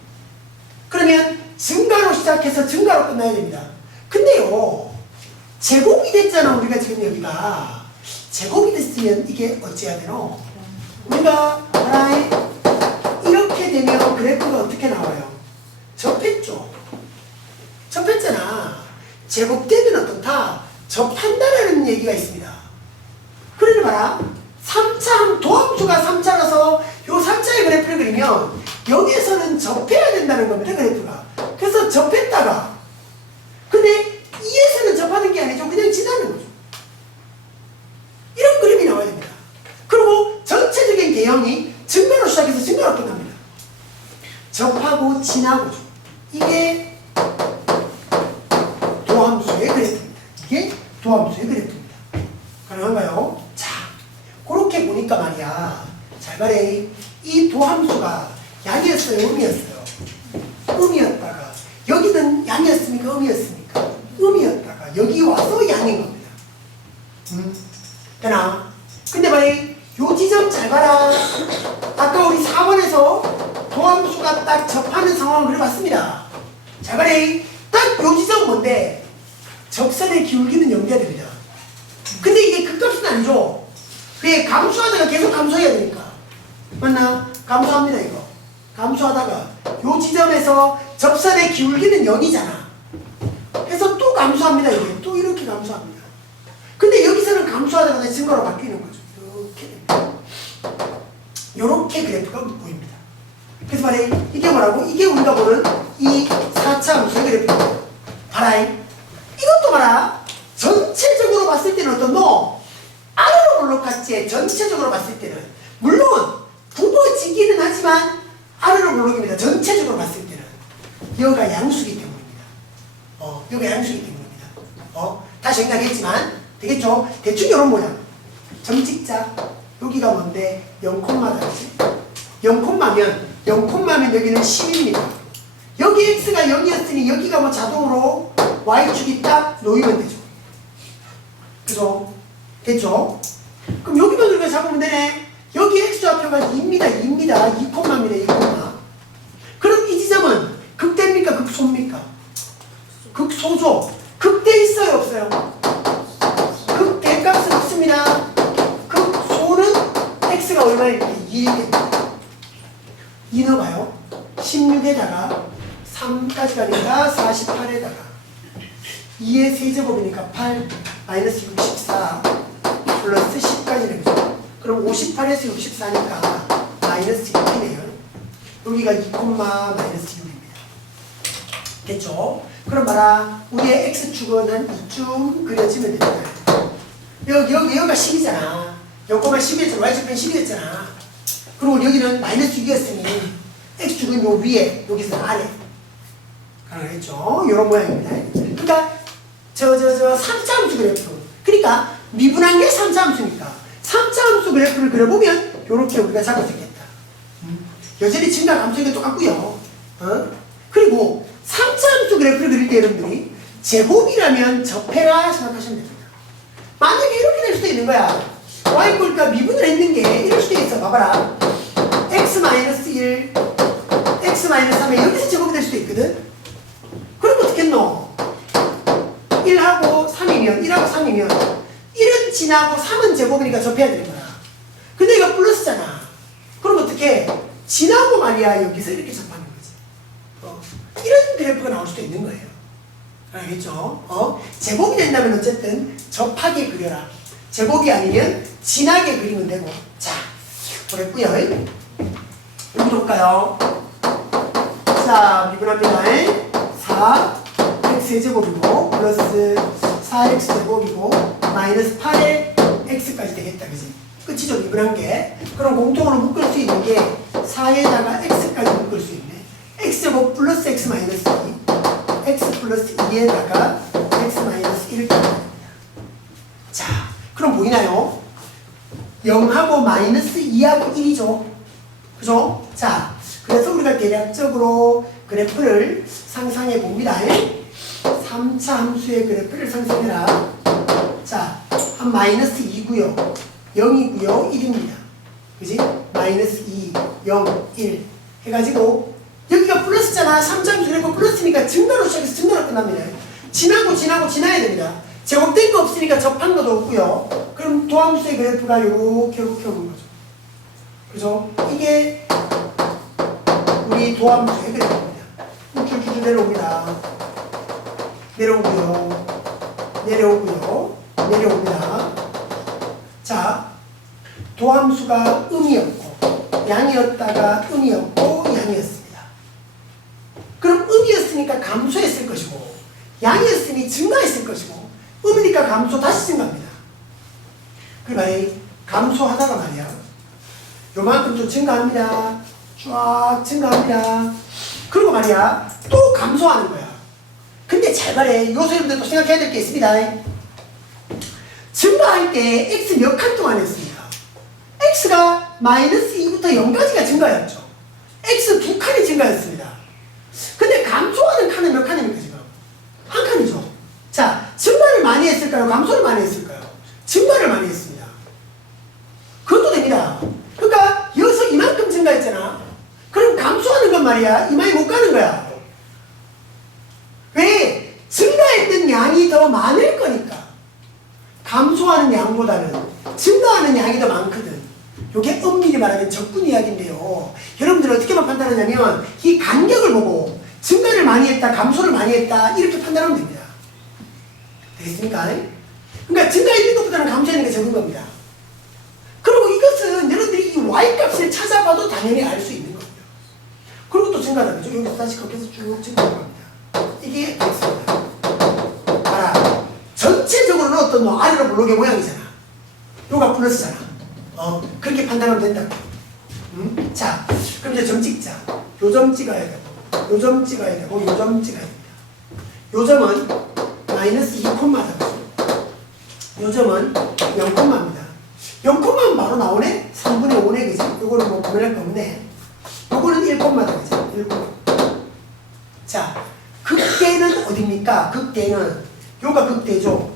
그러면 증가로 시작해서 증가로 끝나야 됩니다. 근데요, 제곱이 됐잖아. 우리가 지금 여기가 제곱이 됐으면 이게 어찌해야 되노? 우리가 하나에 이렇게 되면 그래프가 어떻게 나와요? 접했죠. 접했잖아. 제곱되면 어떻다? 접한다라는 얘기가 있습니다. 그러니 봐라. 3차 도함수가 3차라서 요 3차의 그래프를 그리면 여기에서는 접해야 된다는 겁니다. 그래프가. 그래서 접했다가 근데 2에서는 접하는 게 아니죠. 그냥 지나는 거죠. 이런 그림이 나와야 됩니다. 그리고 전체적인 개형이 증가로 시작해서 증가로 끝납니다. 접하고 지나고죠. 이게 도함수의 그래프입니다. 이게 도함수의 그래프입니다. 가능한가요? 자, 그렇게 보니까 말이야. 잘 말해. 이 도함수가 양이었어요? 음이었어요? 음이었다가 여기는 양이었습니까? 음이었습니까? 음이었다가 여기 와서 양인 겁니다. 되나? 근데 말이 요 지점 잘 봐라. 아까 우리 4번에서 도함수가 딱 접하는 상황을 그려봤습니다. 잘 봐라. 딱 요 지점 뭔데? 접선의 기울기는 0돼야 됩니다. 근데 이게 극값은 아니죠. 그게 감소하다가 계속 감소해야 되니까. 맞나? 감소합니다 이거. 감소하다가 요 지점에서 접선의 기울기는 0이잖아. 그래서 또 감소합니다. 이게 또 이렇게 감소합니다. 근데 여기서는 감소하다가 다시 증가로 바뀌는 거죠. 이렇게 됩니다. 요렇게 그래프가 보입니다. 그래서 말해 이게 뭐라고? 이게 우리가 보는 이 4차 함수의 그래프입니다. 봐라. 이것도 봐라. 전체적으로 봤을 때는 어떤 너 아래로 볼록같이 전체적으로 봤을 때는 물론 굽어지기는 하지만 아래로 볼록입니다. 전체적으로 봤을 때는 여기가 양수기 때문입니다. 여기가 양수기 때문입니다. 다시 생각했지만 되겠죠? 대충 이런 모양. 점 찍자. 여기가 뭔데? 0,다지. 0,면 여기는 10입니다. 여기 x가 0이었으니 여기가 뭐 자동으로 y축이 딱 놓이면 되죠. 그죠? 됐죠? 그럼 여기만 우리가 잡으면 되네. 여기 x좌표가 2입니다. 2입니다. 2콤마입니다. 2콤마. 그럼 이 지점은 극대입니까? 극소입니까? 극소죠. 극대 있어요? 없어요? 극대값은 없습니다. 극소는 x가 얼마일까? 2입니다. 2 넣어봐요. 16에다가 3까지 가니까 48에다가 2의 세제곱이니까 8 마이너스 64 플러스 10까지 되죠. 그럼 58에서 64니까 마이너스 6이네요. 여기가 2, 마이너스 6입니다. 됐죠? 그럼 봐라. 우리의 x축은 한 이쯤 그려지면 됩니다. 여기가 10이잖아. 0,10이었잖아. y축은 10이었잖아. 그리고 여기는 마이너스 6이었으니 x축은 요 위에, 여기서 아래 가능하겠죠? 요런 모양입니다. 그러니까 3차 함수 그래프. 그러니까 미분한 게 3차 함수니까 3차 함수 그래프를 그려보면 요렇게 우리가 잡을 수 있겠다. 여전히 증가 감소가 똑같고요. 그리고 3차 함수 그래프를 그릴 때 여러분들이 제곱이라면 접해라 생각하시면 됩니다. 만약에 이렇게 될 수도 있는 거야. y 꼴까 미분을 했는 게 이럴 수도 있어. 봐봐라. x-1, x-3에 여기서 제곱이 될 수도 있거든. 그럼 어떻게 했노? 1하고 3이면 1하고 3이면 1은 지나고 3은 제곱이니까 접해야 되는 거야. 근데 이거 플러스잖아. 그럼 어떻게? 지나고 말이야 여기서 이렇게 접하는 거지. 이런 그래프가 나올 수도 있는 거예요. 알겠죠? 제곱이 된다면 어쨌든 접하게 그려라. 제곱이 아니면 지나게 그리면 되고. 자, 그랬고요. 여기 볼까요? 자, 미분합니다. 4 x제곱이고 플러스 4x제곱이고 마이너스 8의 x까지 되겠다. 그지? 끝이죠. 미분한 게. 그럼 공통으로 묶을 수 있는 게 4에다가 x까지 묶을 수 있네. x제곱 플러스 x 마이너스 2 x 플러스 2에다가 x 마이너스 1까지 됩니다. 자, 그럼 보이나요? 0하고 마이너스 2하고 1이죠. 그죠? 자, 그래서 우리가 대략적으로 그래프를 상상해 봅니다. 3차 함수의 그래프를 상상해라. 자, 한 마이너스 2고요. 0이고요. 1입니다. 그지? 마이너스 2, 0, 1 해가지고 여기가 플러스잖아. 3차 함수 그래프 플러스니까 증가로 시작해서 증가로 끝납니다. 지나고 지나야 됩니다. 제곱된 거 없으니까 접한 것도 없고요. 그럼 도함수의 그래프가 요렇게 오는 거죠. 그죠? 이게 우리 도함수의 그래프입니다. 쭉쭉쭉 내려옵니다. 내려옵니다. 자, 도함수가 음이었고 양이었다가 음이었고 양이었습니다. 그럼 음이었으니까 감소했을 것이고 양이었으니 증가했을 것이고 음이니까 감소 다시 증가합니다. 그 말이 감소하다가 말이야 요만큼 좀 증가합니다. 쫙 증가합니다. 그리고 말이야 또 감소하는 거야. 근데 잘 말해. 요소 여러분들도 생각해야 될 게 있습니다. 증가할 때 x 몇 칸 동안 했습니까? x가 마이너스 2부터 0까지가 증가였죠. x 2칸이 증가했습니다. 근데 감소하는 칸은 몇 칸입니까 지금? 한 칸이죠. 자, 증가를 많이 했을까요? 감소를 많이 했을까요? 증가를 많이 했습니다. 그것도 됩니다. 그러니까 여기서 이만큼 증가했잖아. 그럼 감소하는 건 말이야 이만이 못 가는 거야. 왜? 증가했던 양이 더 많을 거니까. 감소하는 양보다는 증가하는 양이 더 많거든. 이게 엄밀히 말하면 적분 이야기인데요. 여러분들 어떻게만 판단하냐면 이 간격을 보고 증가를 많이 했다, 감소를 많이 했다 이렇게 판단하면 됩니다. 되겠습니까? 그러니까 증가했는 것보다는 감소했는 게 적은 겁니다. 그리고 이것은 여러분들이 이 y값을 찾아봐도 당연히 알 수 있는 겁니다. 그리고 또 증가하다 그죠? 여기서 다시 거기서 쭉 증가합니다. 이게 x입니다. 봐라. 전체적으로는 어떤 아래로 블록의 모양이잖아. 요가 플러스잖아. 그렇게 판단하면 된다. 자, 그럼 이제 점 찍자. 요 점 찍어야 되고, 요 점 찍어야 되고, 요 점 찍어야 됩니다. 요 점은 마이너스 2콤마다. 요 점은 0콤마입니다. 0콤마는 바로 나오네? 3분의 5네, 그지? 요거는 뭐 고민할 거 없네. 요거는 1콤마다, 그지? 1콤마. 자, 극대는 어딥니까? 극대는, 요가 극대죠.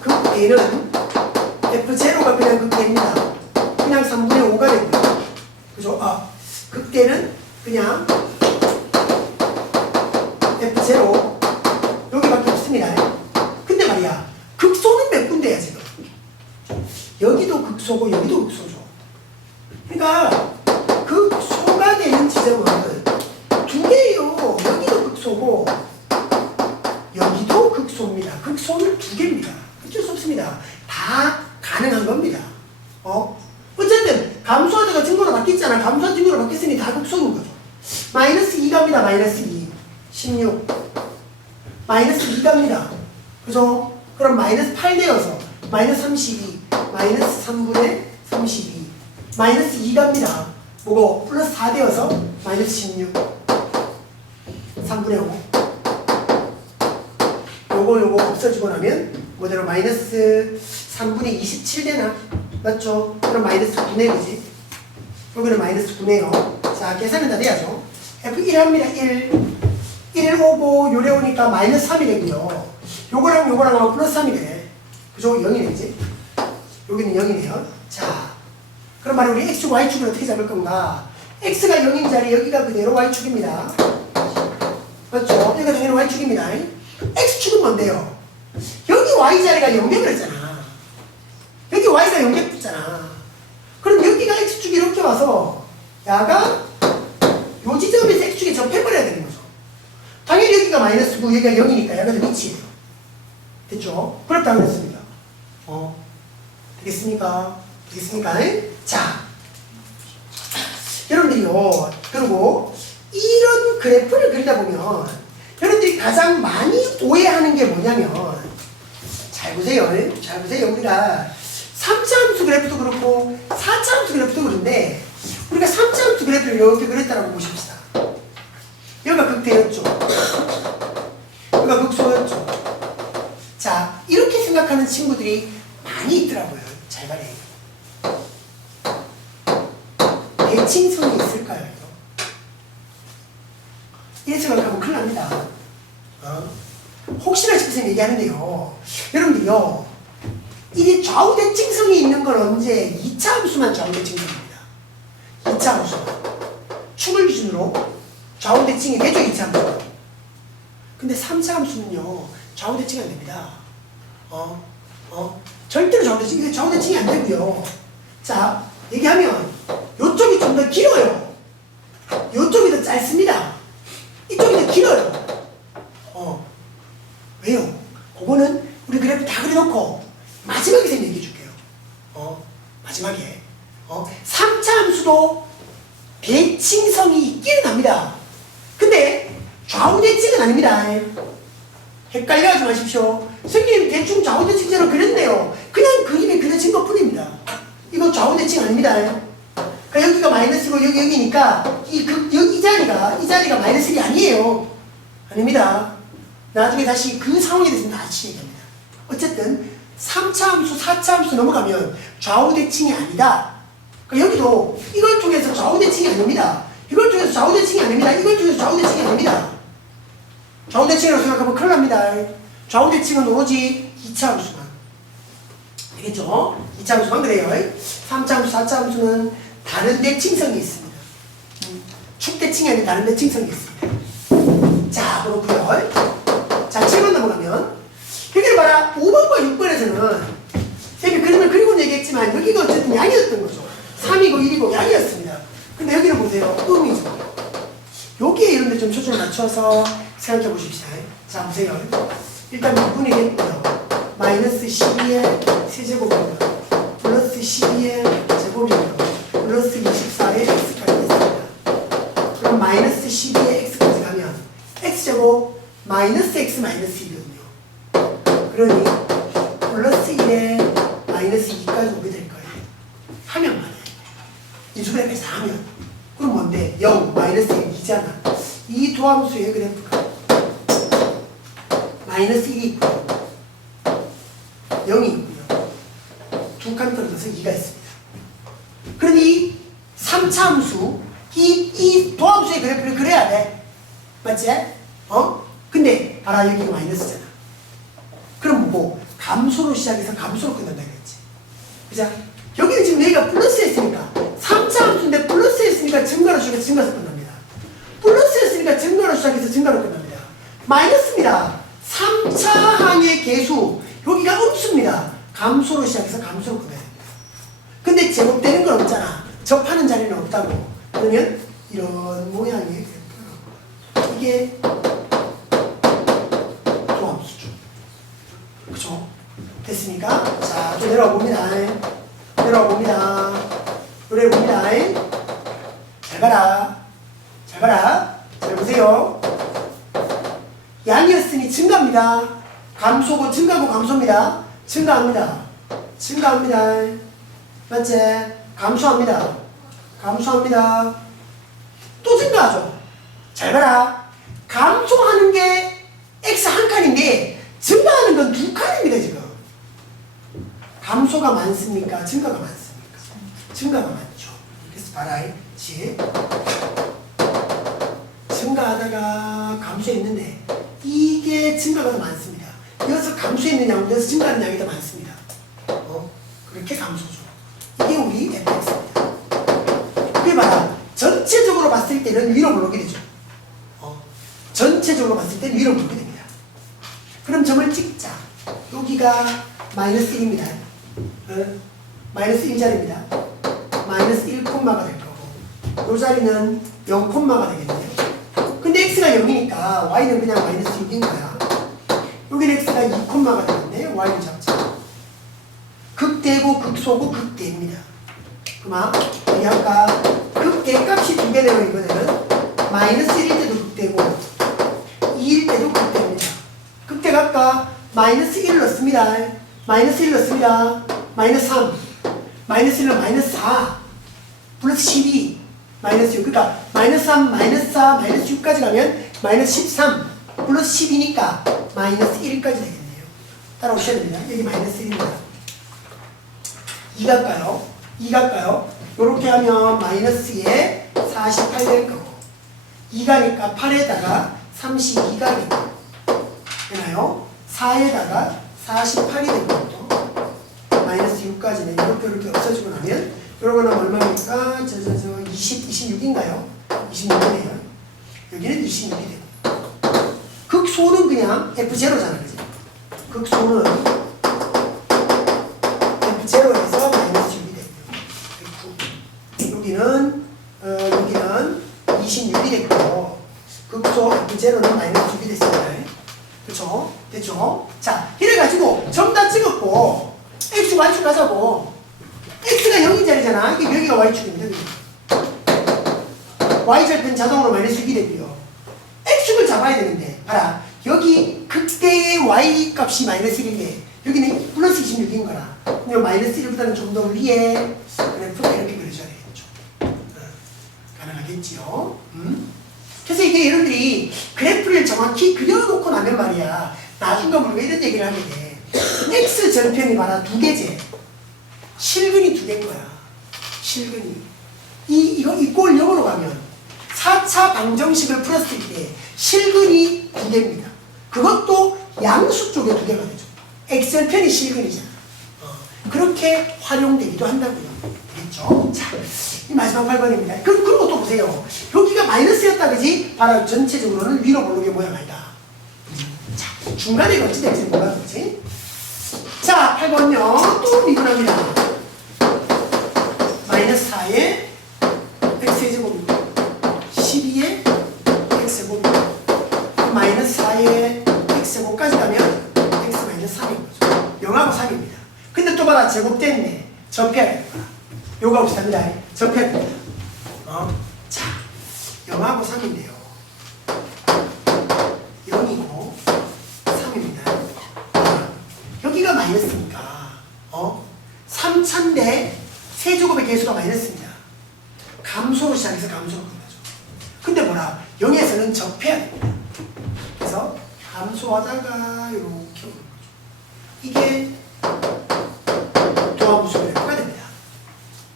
극대는 극대는 F0가 그냥 극대입니다. 그냥 3분의 5가 되고요. 그죠? 극대는 그냥 F0 여기밖에 없습니다. 근데 말이야, 극소는 몇 군데야 지금? 여기도 극소고 여기도 극소죠. 그러니까 극소가 되는 지점은 두 개예요. 여기도 극소고 여기도 극소입니다. 극소는 두 개입니다. 어쩔 수 없습니다. 다 가능한 겁니다. 어쨌든 감소하다가 증거로 바뀌었잖아. 감소한 증거로 바뀌었으니 다 극소인 거죠. 마이너스 2 갑니다. 마이너스 2 16 마이너스 2 갑니다. 그죠? 그럼 마이너스 8 되어서 마이너스 32 마이너스 3분의 32 마이너스 2 갑니다. 뭐고? 플러스 4 되어서 마이너스 16 3분의 5 요거 없어지고 나면 뭐대로 마이너스 3분의 27 되나? 맞죠? 그럼 마이너스 9네 그지? 여기는 마이너스 9네요. 자, 계산은 다 돼야죠. F1 합니다. 1 오고 요래 오니까 마이너스 3이 되고요. 요거랑 요거랑 하면 플러스 3이 돼. 그죠? 0이네 그지? 여기는 0이네요. 자, 그럼 말에 우리 X축, Y축을 어떻게 잡을 건가? X가 0인 자리 여기가 그대로 Y축입니다. 맞죠? 여기가 당연히 Y축입니다. X축은 뭔데요? 여기 Y자리가 0대 그랬잖아. 여기 Y가 0대 붙잖아. 그럼 여기가 X축이 이렇게 와서 야가 요 지점에서 X축에 접해버려야 되는 거죠. 당연히 여기가 마이너스고 여기가 0이니까 야가 더 밑이에요. 됐죠? 그렇다고 했습니다. 되겠습니까? 되겠습니까? 자, 여러분들이요. 그리고 이런 그래프를 그리다 보면 여러분들이 가장 많이 오해하는 게 뭐냐면 잘 보세요. 잘 보세요. 우리가 3차 함수 그래프도 그렇고 4차 함수 그래프도 그런데 우리가 3차 함수 그래프를 이렇게 그렸다라고 보십시다. 여기가 극대였죠. 여기가 극소였죠. 자, 이렇게 생각하는 친구들이 많이 있더라고요. 잘 봐요. 대칭성이 있을까요? 이런 생각하면 큰일 납니다. 혹시나 싶어서 얘기하는데요. 여러분들이요. 이게 좌우 대칭성이 있는 건 언제? 2차 함수만 좌우 대칭성입니다. 2차 함수만. 축을 기준으로 좌우 대칭이 되죠, 2차 함수는. 근데 3차 함수는요. 좌우 대칭이 안 됩니다. 절대로 좌우 대칭, 이게 좌우 대칭이 안 되고요. 자, 얘기하면 요쪽이 좀 더 길어요. 요쪽이 더 짧습니다. 이쪽이 더 길어요. 왜요? 그거는 우리 그래프 다 그려놓고 마지막에 선 얘기해 줄게요. 마지막에. 3차 함수도 대칭성이 있기는 합니다. 근데 좌우 대칭은 아닙니다. 헷갈려 하지 마십시오. 선생님 대충 좌우 대칭처럼 그렸네요. 그냥 그림에 그려진 것 뿐입니다. 이거 좌우 대칭 아닙니다. 그러니까 여기가 마이너스고 여기니까 이 자리가 마이너스 1이 아니에요. 아닙니다. 나중에 다시 그 상황에 대해서는 다시 얘기합니다. 어쨌든 3차 함수, 4차 함수 넘어가면 좌우 대칭이 아니다. 그러니까 여기도 이걸 통해서 좌우 대칭이 아닙니다. 이걸 통해서 좌우 대칭이 아닙니다. 이걸 통해서 좌우 대칭이 아닙니다. 좌우 대칭이라고 생각하면 큰일 납니다. 좌우 대칭은 오로지 2차 함수만. 알겠죠? 2차 함수만 그래요. 3차 함수, 4차 함수는 다른 대칭성이 있습니다. 축 대칭이 아닌 다른 대칭성이 있습니다. 자, 그렇고요. 자, 7번 넘어가면 여기를 봐라. 5번과 6번에서는 선생님이 그림을 그리고는 얘기했지만 여기가 어쨌든 양이었던 거죠. 3이고 1이고 양이었습니다. 근데 여기는 보세요. 음이죠. 여기에 이런 데 좀 초점을 맞춰서 생각해 보십시오. 자, 보세요. 일단 6분이겠고요. 마이너스 12의 세제곱입니다. 플러스 12의 제곱입니다. 플러스 24의 x까지 됐습니다. 그럼 마이너스 12의 x까지 가면 x제곱 마이너스 x 마이너스 1이거든요. 그러니 플러스 1에 마이너스 2까지 오게 될 거예요. 하면 말이에요. 인수분해까지 다 하면. 그럼 뭔데? 0, 마이너스 1, 2잖아. 이 도함수의 그래프가 마이너스 1이 있고요. 0이 있고요. 두 칸 떨어져서 2가 있습니다. 그러니 3차 함수, 이 도함수의 그래프를 그려야 돼. 맞지? 근데 봐라, 여기가 마이너스잖아. 그럼 뭐 감소로 시작해서 감소로 끝난다 그랬지. 그죠? 여기는 지금 여기가 플러스였으니까 3차 함수인데 플러스였으니까 증가로 시작해서 증가로 끝납니다. 플러스였으니까 증가로 시작해서 증가로 끝납니다. 마이너스입니다. 3차 항의 개수 여기가 음수입니다. 감소로 시작해서 감소로 끝나야 됩니다. 근데 제곱되는 건 없잖아. 접하는 자리는 없다고. 그러면 이런 모양의 그래프가 이게 도함수죠. 그쵸? 됐습니까? 자, 좀 내려와 봅니다. 내려와 봅니다. 노래 봅니다. 잘 봐라. 잘 봐라. 잘 보세요. 양이었으니 증가입니다. 감소고 증가고 감소입니다. 증가합니다. 증가합니다. 맞지? 감소합니다. 감소합니다. 또 증가하죠. 잘 봐라. 감소하는 게 X 한 칸인데 증가하는 건 두 칸입니다. 지금. 감소가 많습니까? 증가가 많습니까? 증가가 많죠. 그래서 봐라. 지 증가하다가 감소했는데 이게 증가가 더 많습니다. 여기서 감소했는 양보다 여기서 증가하는 양이 더 많습니다. 그렇게 감소죠. 이게 우리 fx입니다. 그게 봐라. 전체적으로 봤을 때는 위로 올라오게 되죠. 전체적으로 봤을 때는 위로 올라오게 됩니다. 그럼 점을 찍자. 여기가 마이너스 1입니다. 마이너스 1자리입니다. 마이너스 1콤마가 될 거고 이 자리는 0콤마가 되겠네요. 근데 x가 0이니까 y는 그냥 마이너스 6인 거야. 여기는 x가 2콤마가 되는데 y는 잡자. 극대고 극소고 극대입니다. 그만 여기 아까 극대 값이 두 개 되는 이거는 마이너스 1일 때도 극대고 2일 때도 극대입니다. 극대가 아까 마이너스 1을 넣습니다. 마이너스 1 넣습니다. 마이너스 3 마이너스 1은 마이너스 4 플러스 12 마이너스 6 그러니까 마이너스 3 마이너스 4 마이너스 6까지 가면 마이너스 13 플러스 10이니까 마이너스 1까지 되겠네요. 따라오셔야 됩니다. 여기 마이너스 1입니다. 2 갈까요? 2 갈까요? 요렇게 하면 마이너스에 48 될 거고 2가니까 8에다가 32가 되나요? 4에다가 48이 된 것도 마이너스 6까지는 이렇게 없어지고 나면 요런 거는 얼마입니까? 26인가요? 26이네요. 여기는 26이 되고 극소는 그냥 F0잖아 그지? 극소는 F0에서 마이너스 6이 되고요. 여기는 26이 됐고 극소 F0는 마이너스 6이 됐습니다. 그쵸? 됐죠? 자, 이래가지고 점 다 찍었고 X, Y축 하자고. X가 0인 자리잖아. 여기가 Y축입니다. Y절편 자동으로 마이너스 6이 되고요. X축을 잡아야 되는데 봐라. 여기 극대의 Y 값이 마이너스 1인데 여기는 플러스 26인 거라. 그럼 마이너스 1보다는 좀 더 위에 그래프가 이렇게 그려줘야 되겠죠. 가능하겠지요? 그래서 이게 여러분들이 그래프를 정확히 그려놓고 나면 말이야 나중에 우리가 이런 얘기를 하게 돼. X 절편이 봐라 두 개제 실근이 두 개인 거야. 실근이 이거 이 꼴 0으로 가면 4차 방정식을 풀었을 때 실근이 두 개입니다. 그것도 양수 쪽에 두 개가 되죠. X절편이 실근이잖아. 그렇게 활용되기도 한다고요. 되겠죠? 자, 이 마지막 8번입니다. 그리고 또 보세요. 여기가 마이너스였다, 그지? 바로 전체적으로는 위로 모르게 모양 아니다. 자, 중간에 어찌 될지 몰라, 그지? 자, 8번요. 또 미분합니다. 마이너스 4에 x제곱 12에 x제곱 마이너스 4에 x제곱까지 가면 x 마이너스 3인 거죠. 0하고 3입니다. 근데 또 봐라, 제곱됐네. 접해야 되는 거야. 요거 없습니다. 접해야 됩니다. 자, 0하고 3인데요. 0이고 3입니다. 여기가 마이너스니까 3차인데 세제곱의 개수가 마이너스입니다. 감소로 시작해서 감소로 끝나죠. 근데 뭐라? 0에서는 접해야 됩니다. 그래서 감소하다가 이렇게 오는 거죠. 이게 도함수 그래프가 됩니다.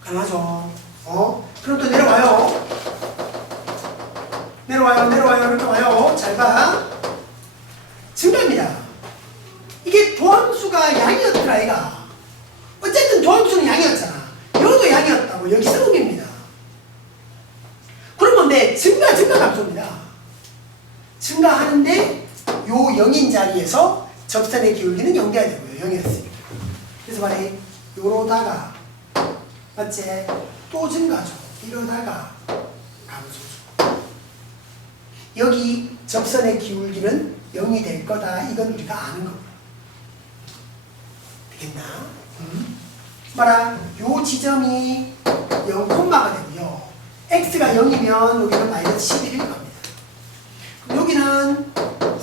가능하죠? 그럼 또 내려와요. 내려와요. 이렇게 와요. 잘 봐. 증가입니다. 이게 도함수가 아이가. 어쨌든 도함수는 양이었잖아. 여기도 양이었다고. 여기서 음입니다. 그러면 내 증가 감소입니다. 증가하는데 요 0인 자리에서 접선의 기울기는 0 돼야 되고요. 0이었으니까. 그래서 말해 요러다가 맞지? 또 증가죠. 이러다가 감소죠. 여기 접선의 기울기는 0이 될 거다. 이건 우리가 아는 겁니다. 되겠나? 봐라. 요 지점이 0콤마가 되고요. x가 0이면 여기는 마이너스 11일 겁니다. 그럼 여기는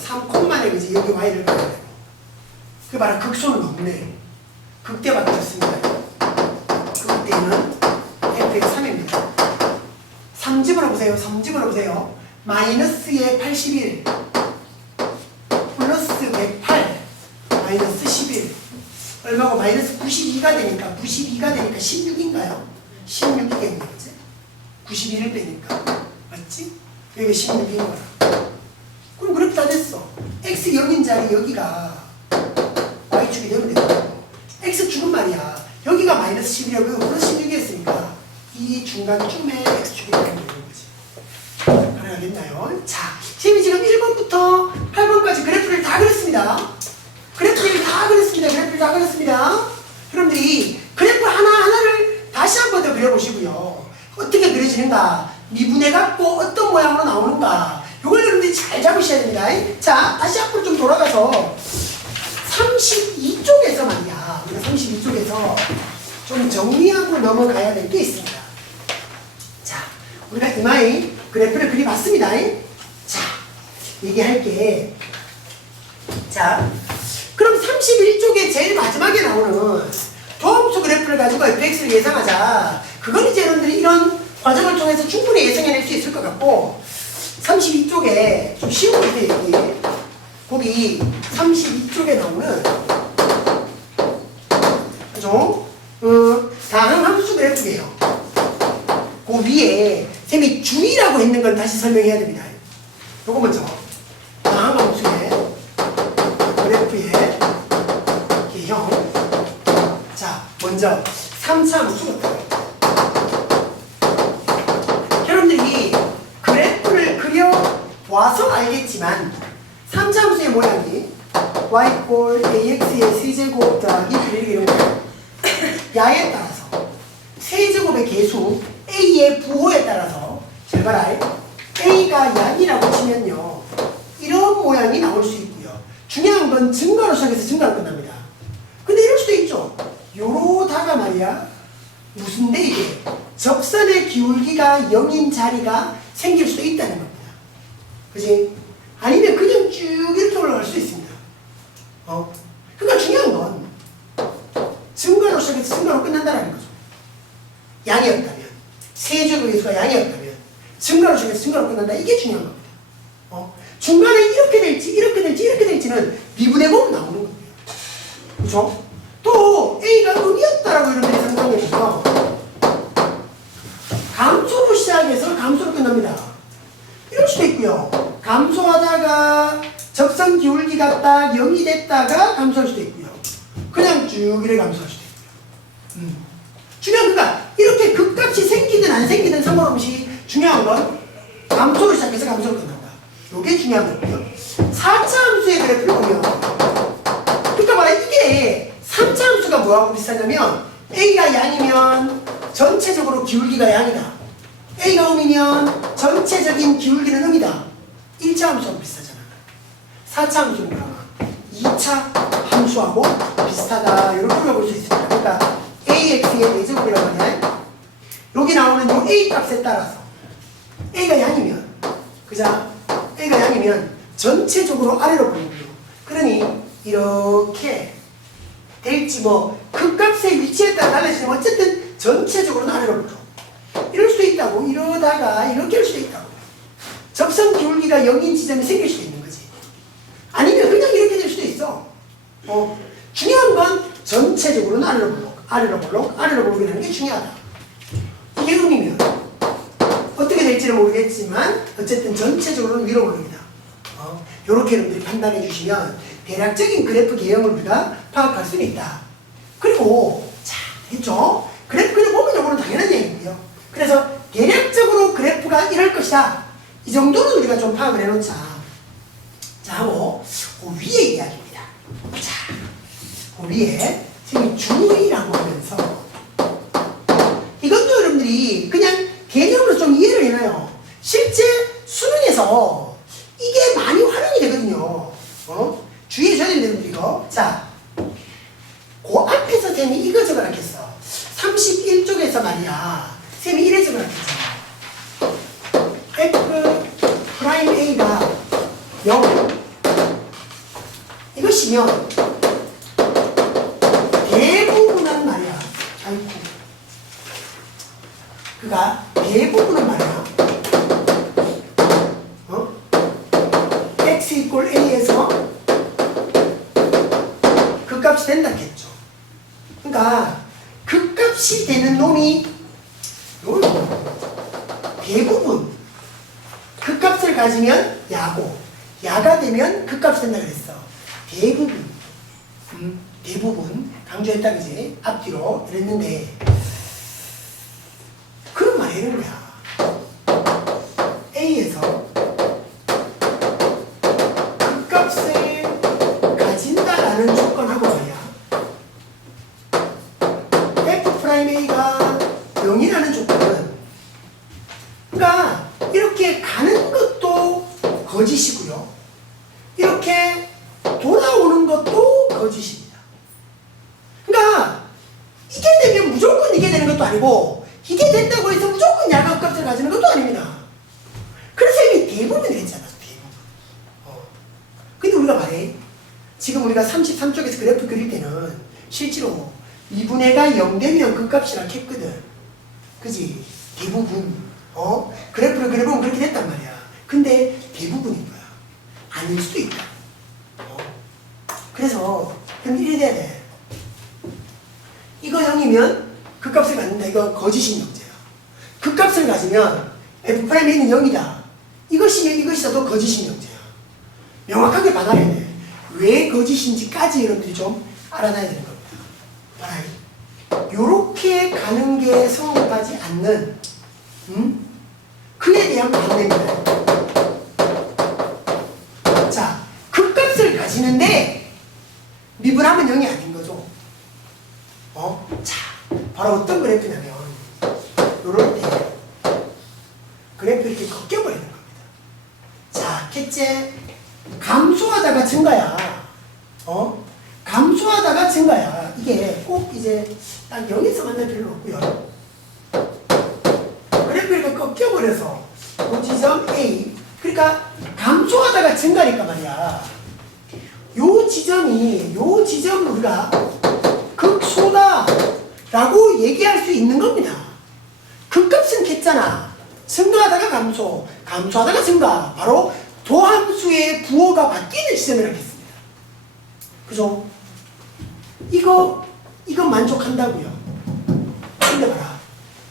3콤마네. 그지? 여기 y를 가야 되고. 그 봐라. 극소는 없네. 극대밖에 없습니다. 극대는 fx 3입니다. 3집으로 보세요. 3집으로 보세요. 마이너스에 81 플러스 108 마이너스 11 얼마고 마이너스 92가 되니까 16인가요? 16이겠네. 그치? 91을 빼니까 맞지? 여기 16인 거라. 그럼 그렇게 다 됐어. x 0인 자리 여기가 y축이 되면 되고 x 축은 말이야. 여기가 마이너스 11이고 플러스 16이었으니까 이 중간쯤에 x축이 되면 되는 거지. 가능하겠나요? 자, 지금 1번부터 8번까지 그래프를 다 그렸습니다. 그래프를 다 그렸습니다. 여러분들이 그래프 하나하나를 다시 한 번 더 그려보시고요. 어떻게 그려지는가, 미분해 갖고 어떤 모양으로 나오는가, 이걸 여러분들이 잘 잡으셔야 됩니다. 자, 다시 앞으로 좀 돌아가서 32쪽에서 말이야. 우리가 32쪽에서 좀 정리하고 넘어가야 될 게 있습니다. 자, 우리가 이마에 그래프를 그려봤습니다. 자, 얘기할게. 자, 그럼 31쪽에 제일 마지막에 나오는 도함수 그래프를 가지고 fx를 예상하자. 그건 이제 여러분들이 이런 과정을 통해서 충분히 예상해낼 수 있을 것 같고, 32쪽에 좀 쉬운 거 얘기해. 거기 32쪽에 나오는 그죠? 다항함수 그래프예요. 그 위에 쌤이 주의라고 했는 건 다시 설명해야 됩니다. 요거 먼저 다항함수의 그래프의 개형. 자, 먼저 3차 함수부터. 여러분들이 그래프를 그려와서 알겠지만 3차 함수의 모양이 y ax의 세제곱 더하기 이런 거. 야에 따라서 세제곱의 개수 a의 부호에 따라서 잘 봐라. a가 양이라고 치면요, 이런 모양이 나올 수 있고요. 중요한 건 증가로 시작해서 증가로 끝납니다. 근데 이럴 수도 있죠. 요러다가 말이야, 무슨데 이게 접선의 기울기가 0인 자리가 생길 수도 있다는 겁니다. 그지? 아니면 그냥 쭉 이렇게 올라갈 수 있습니다. 그러니까 중요한 건 증가로 시작해서 증가로 끝난다는 거죠. 양이었다면, 세제곱의 개수가 양이었다면 증가로 시작해서 증가로 끝난다. 이게 중요한 겁니다. 중간에 이렇게 될지는 미분해보면 나오는 겁니다. 그렇죠? 또 A가 음이었다라고 여러분들이 상상해보면 감소로 시작해서 감소로 끝납니다. 이럴 수도 있고요. 감소하다가 적선 기울기가 딱 0이 됐다가 감소할 수도 있고요. 그냥 쭉 이렇게 감소할 수도 있고요. 중요한 건 이렇게 극값이 생기든 안 생기든 상관없이 중요한 건 감소로 시작해서 감소로 끝난다. 이게 중요한 거고요. 4차 함수의 그래프를 보면, 그러니까 봐라, 이게 3차 함수가 뭐하고 비슷하냐면 A가 양이면 전체적으로 기울기가 양이다. A가 음이면 전체적인 기울기는 음이다. 1차 함수하고 비슷하잖아. 4차 함수는 뭐야? 2차 함수하고 비슷하다. 이렇게 풀어볼 수 있습니다. 그러니까 AX의 4제곱이라고 하냐? 여기 나오는 요 A 값에 따라서 A가 양이면, 그자? A가 양이면 전체적으로 아래로 보는 거예요. 그러니 이렇게 될지 그 값의 위치에 따라 달라지지만 어쨌든 전체적으로는 아래로 보죠. 이럴 수도 있다고. 이러다가 이렇게 할 수도 있다고. 접선 기울기가 0인 지점이 생길 수도 있는 거지. 아니면 그냥 이렇게 될 수도 있어. 중요한 건 전체적으로는 아래로 볼록이라는 게 중요하다. 이게 음이면 어떻게 될지는 모르겠지만 어쨌든 전체적으로는 위로 볼록이다. 이렇게 여러분들이 판단해 주시면 대략적인 그래프 개형을 우리가 파악할 수는 있다. 그래프도 자 했죠. 그래프 그냥 보면 요거는 당연한 얘기고요. 그래서 대략적으로 그래프가 이럴 것이다. 이 정도는 우리가 좀 파악을 해놓자. 자 하고 그 위에 이야기입니다. 자, 그 위에 지금 주의라고 하면서 이것도 여러분들이 그냥 개념으로 좀 이해를 해놔요. 실제 수능에서 이게 많이 활용이 되거든요. 주의해줘야 됩니다, 이거. 자, 그 앞에서 쌤이 이거 적어놨겠어. 31쪽에서 말이야. 쌤이 이래 적어놨겠죠. F 프라임 A가 0. 이것이면 대부분은 말이야. 아이고. 그가 대부분은 말이야. X 이꼴 A에서 그 값이 된다겠죠. 그러니까 그 값이 되는 놈이 대부분 그 값을 가지면 야고, 야가 되면 그 값이 된다 그랬어. 대부분, 대부분 강조했다 그지? 앞뒤로 이랬는데 그런 말 이런 거야. A에서 그 값을 가진다라는 조건하고 말이야. F'A가 0이라는 조건은 그러니까 이렇게 가는 것도 거짓이고요. 이렇게 돌아오는 것도 거짓입니다. 그러니까 이게 되면 무조건 이게 되는 것도 아니고 이게 된다고 해서 무조건 야간 값을 가지는 것도 아닙니다. 그래서 이미 대부분 했잖아. 대부분. 근데 우리가 말해 지금 우리가 33쪽에서 그래프 그릴 때는 실제로 2분의가 0 되면 그 값이라 했거든. 그지? 대부분. 그래프를 그려보면 그렇게 됐단 말이야. 근데 대부분인 거야. 아닐 수도 있다. 그래서 그럼 이래 돼야 돼. 이거 0이면 그 값을 갖는다. 이거 거짓인 형제야. 그 값을 가지면 F'A는 0이다. 이것이면 이것이라도 거짓인 형제야. 명확하게 받아야 돼. 왜 거짓인지까지 여러분들이 좀 알아놔야 되는 겁니다. 봐라. 요렇게 가는 게 성립하지 않는 그에 대한 반대입니다. 자, 그 값을 가지는데 미분하면 0이 아닌 거죠. 자, 바로 어떤 그래프냐면 요럴 때 그래프 이렇게 꺾여버리는 겁니다. 자, 캣째 감소하다가 증가야. 감소하다가 증가야. 이게 꼭 이제 딱 0에서 만날 필요는 없고요. 그래프가 꺾여버려서 그 지점 A 그러니까 감소하다가 증가니까 말이야. 요 지점을 우리가 극소다 라고 얘기할 수 있는 겁니다. 그 값은 겠잖아. 증가하다가 감소, 감소하다가 증가. 바로 도함수의 부호가 바뀌는 지점이라고 했습니다. 그죠? 이거 만족한다고요. 근데 봐라.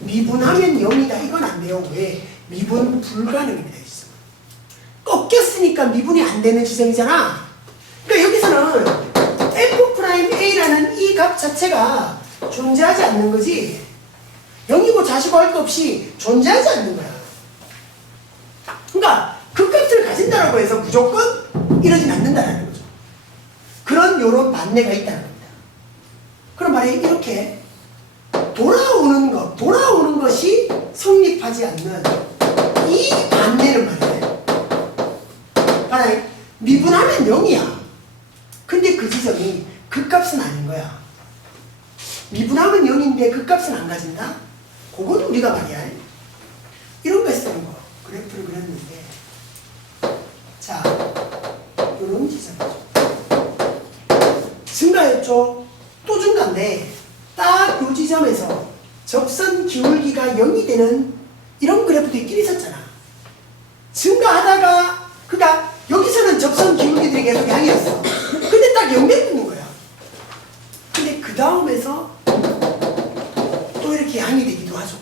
미분하면 0이다. 이건 안 돼요. 왜? 미분 불가능입니다. 이 지점은. 꺾였으니까 미분이 안 되는 지점이잖아. 그러니까 여기서는 F'A라는 이 값 자체가 존재하지 않는 거지. 0이고 자시고 할 것 없이 존재하지 않는 거야. 그러니까 그 값을 가진다라고 해서 무조건 이러진 않는다라는 거죠. 그런 요런 반대가 있다는 겁니다. 그럼 말해 이렇게 돌아오는 것이 성립하지 않는 이 반대는 말이에요. 봐라, 미분하면 0이야. 근데 그 지점이 그 값은 아닌 거야. 미분하면 0인데 그 값은 안 가진다? 그건 우리가 말이야. 이런 거 쓰는 거. 그래프를 그렸는데. 자, 요런 지점이죠. 증가였죠? 또 증가인데, 딱 요 지점에서 접선 기울기가 0이 되는 이런 그래프도 있긴 있었잖아. 증가하다가, 그러니까 여기서는 접선 기울기들이 계속 양이었어. 근데 딱 0대 붙는 거야. 근데 그 다음에서 또 이렇게 양이 되기도 하죠.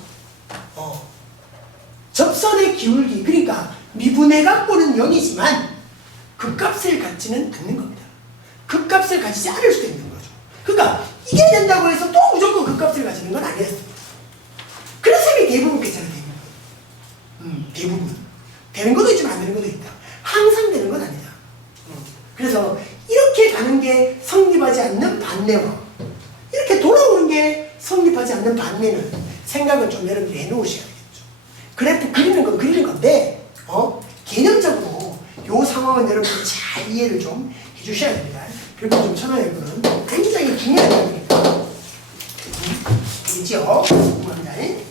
접선의 기울기, 그러니까 미분해 갖고는 0이지만 그 값을 갖지는 않는 겁니다. 그 값을 가지지 않을 수도 있는 거죠. 그러니까 이게 된다고 해서 또 무조건 그 값을 가지는 건 아니었습니다. 그런 셈이 대부분 괜찮아요. 대부분. 되는 것도 있지만 안 되는 것도 있다. 항상 되는 건 아니다. 그래서 이렇게 가는 게 성립하지 않는 반내와 이렇게 돌아오는 게 성립하지 않는 반내는 생각을 좀 여러분들이 해놓으셔야 되겠죠. 그래프 그리는 건 그리는 건데 개념적으로 이 상황은 여러분들이 잘 이해를 좀 해주셔야 됩니다. 그리고 좀 천하여부는 굉장히 중요한 내용이니까. 알겠죠? 궁금합니다.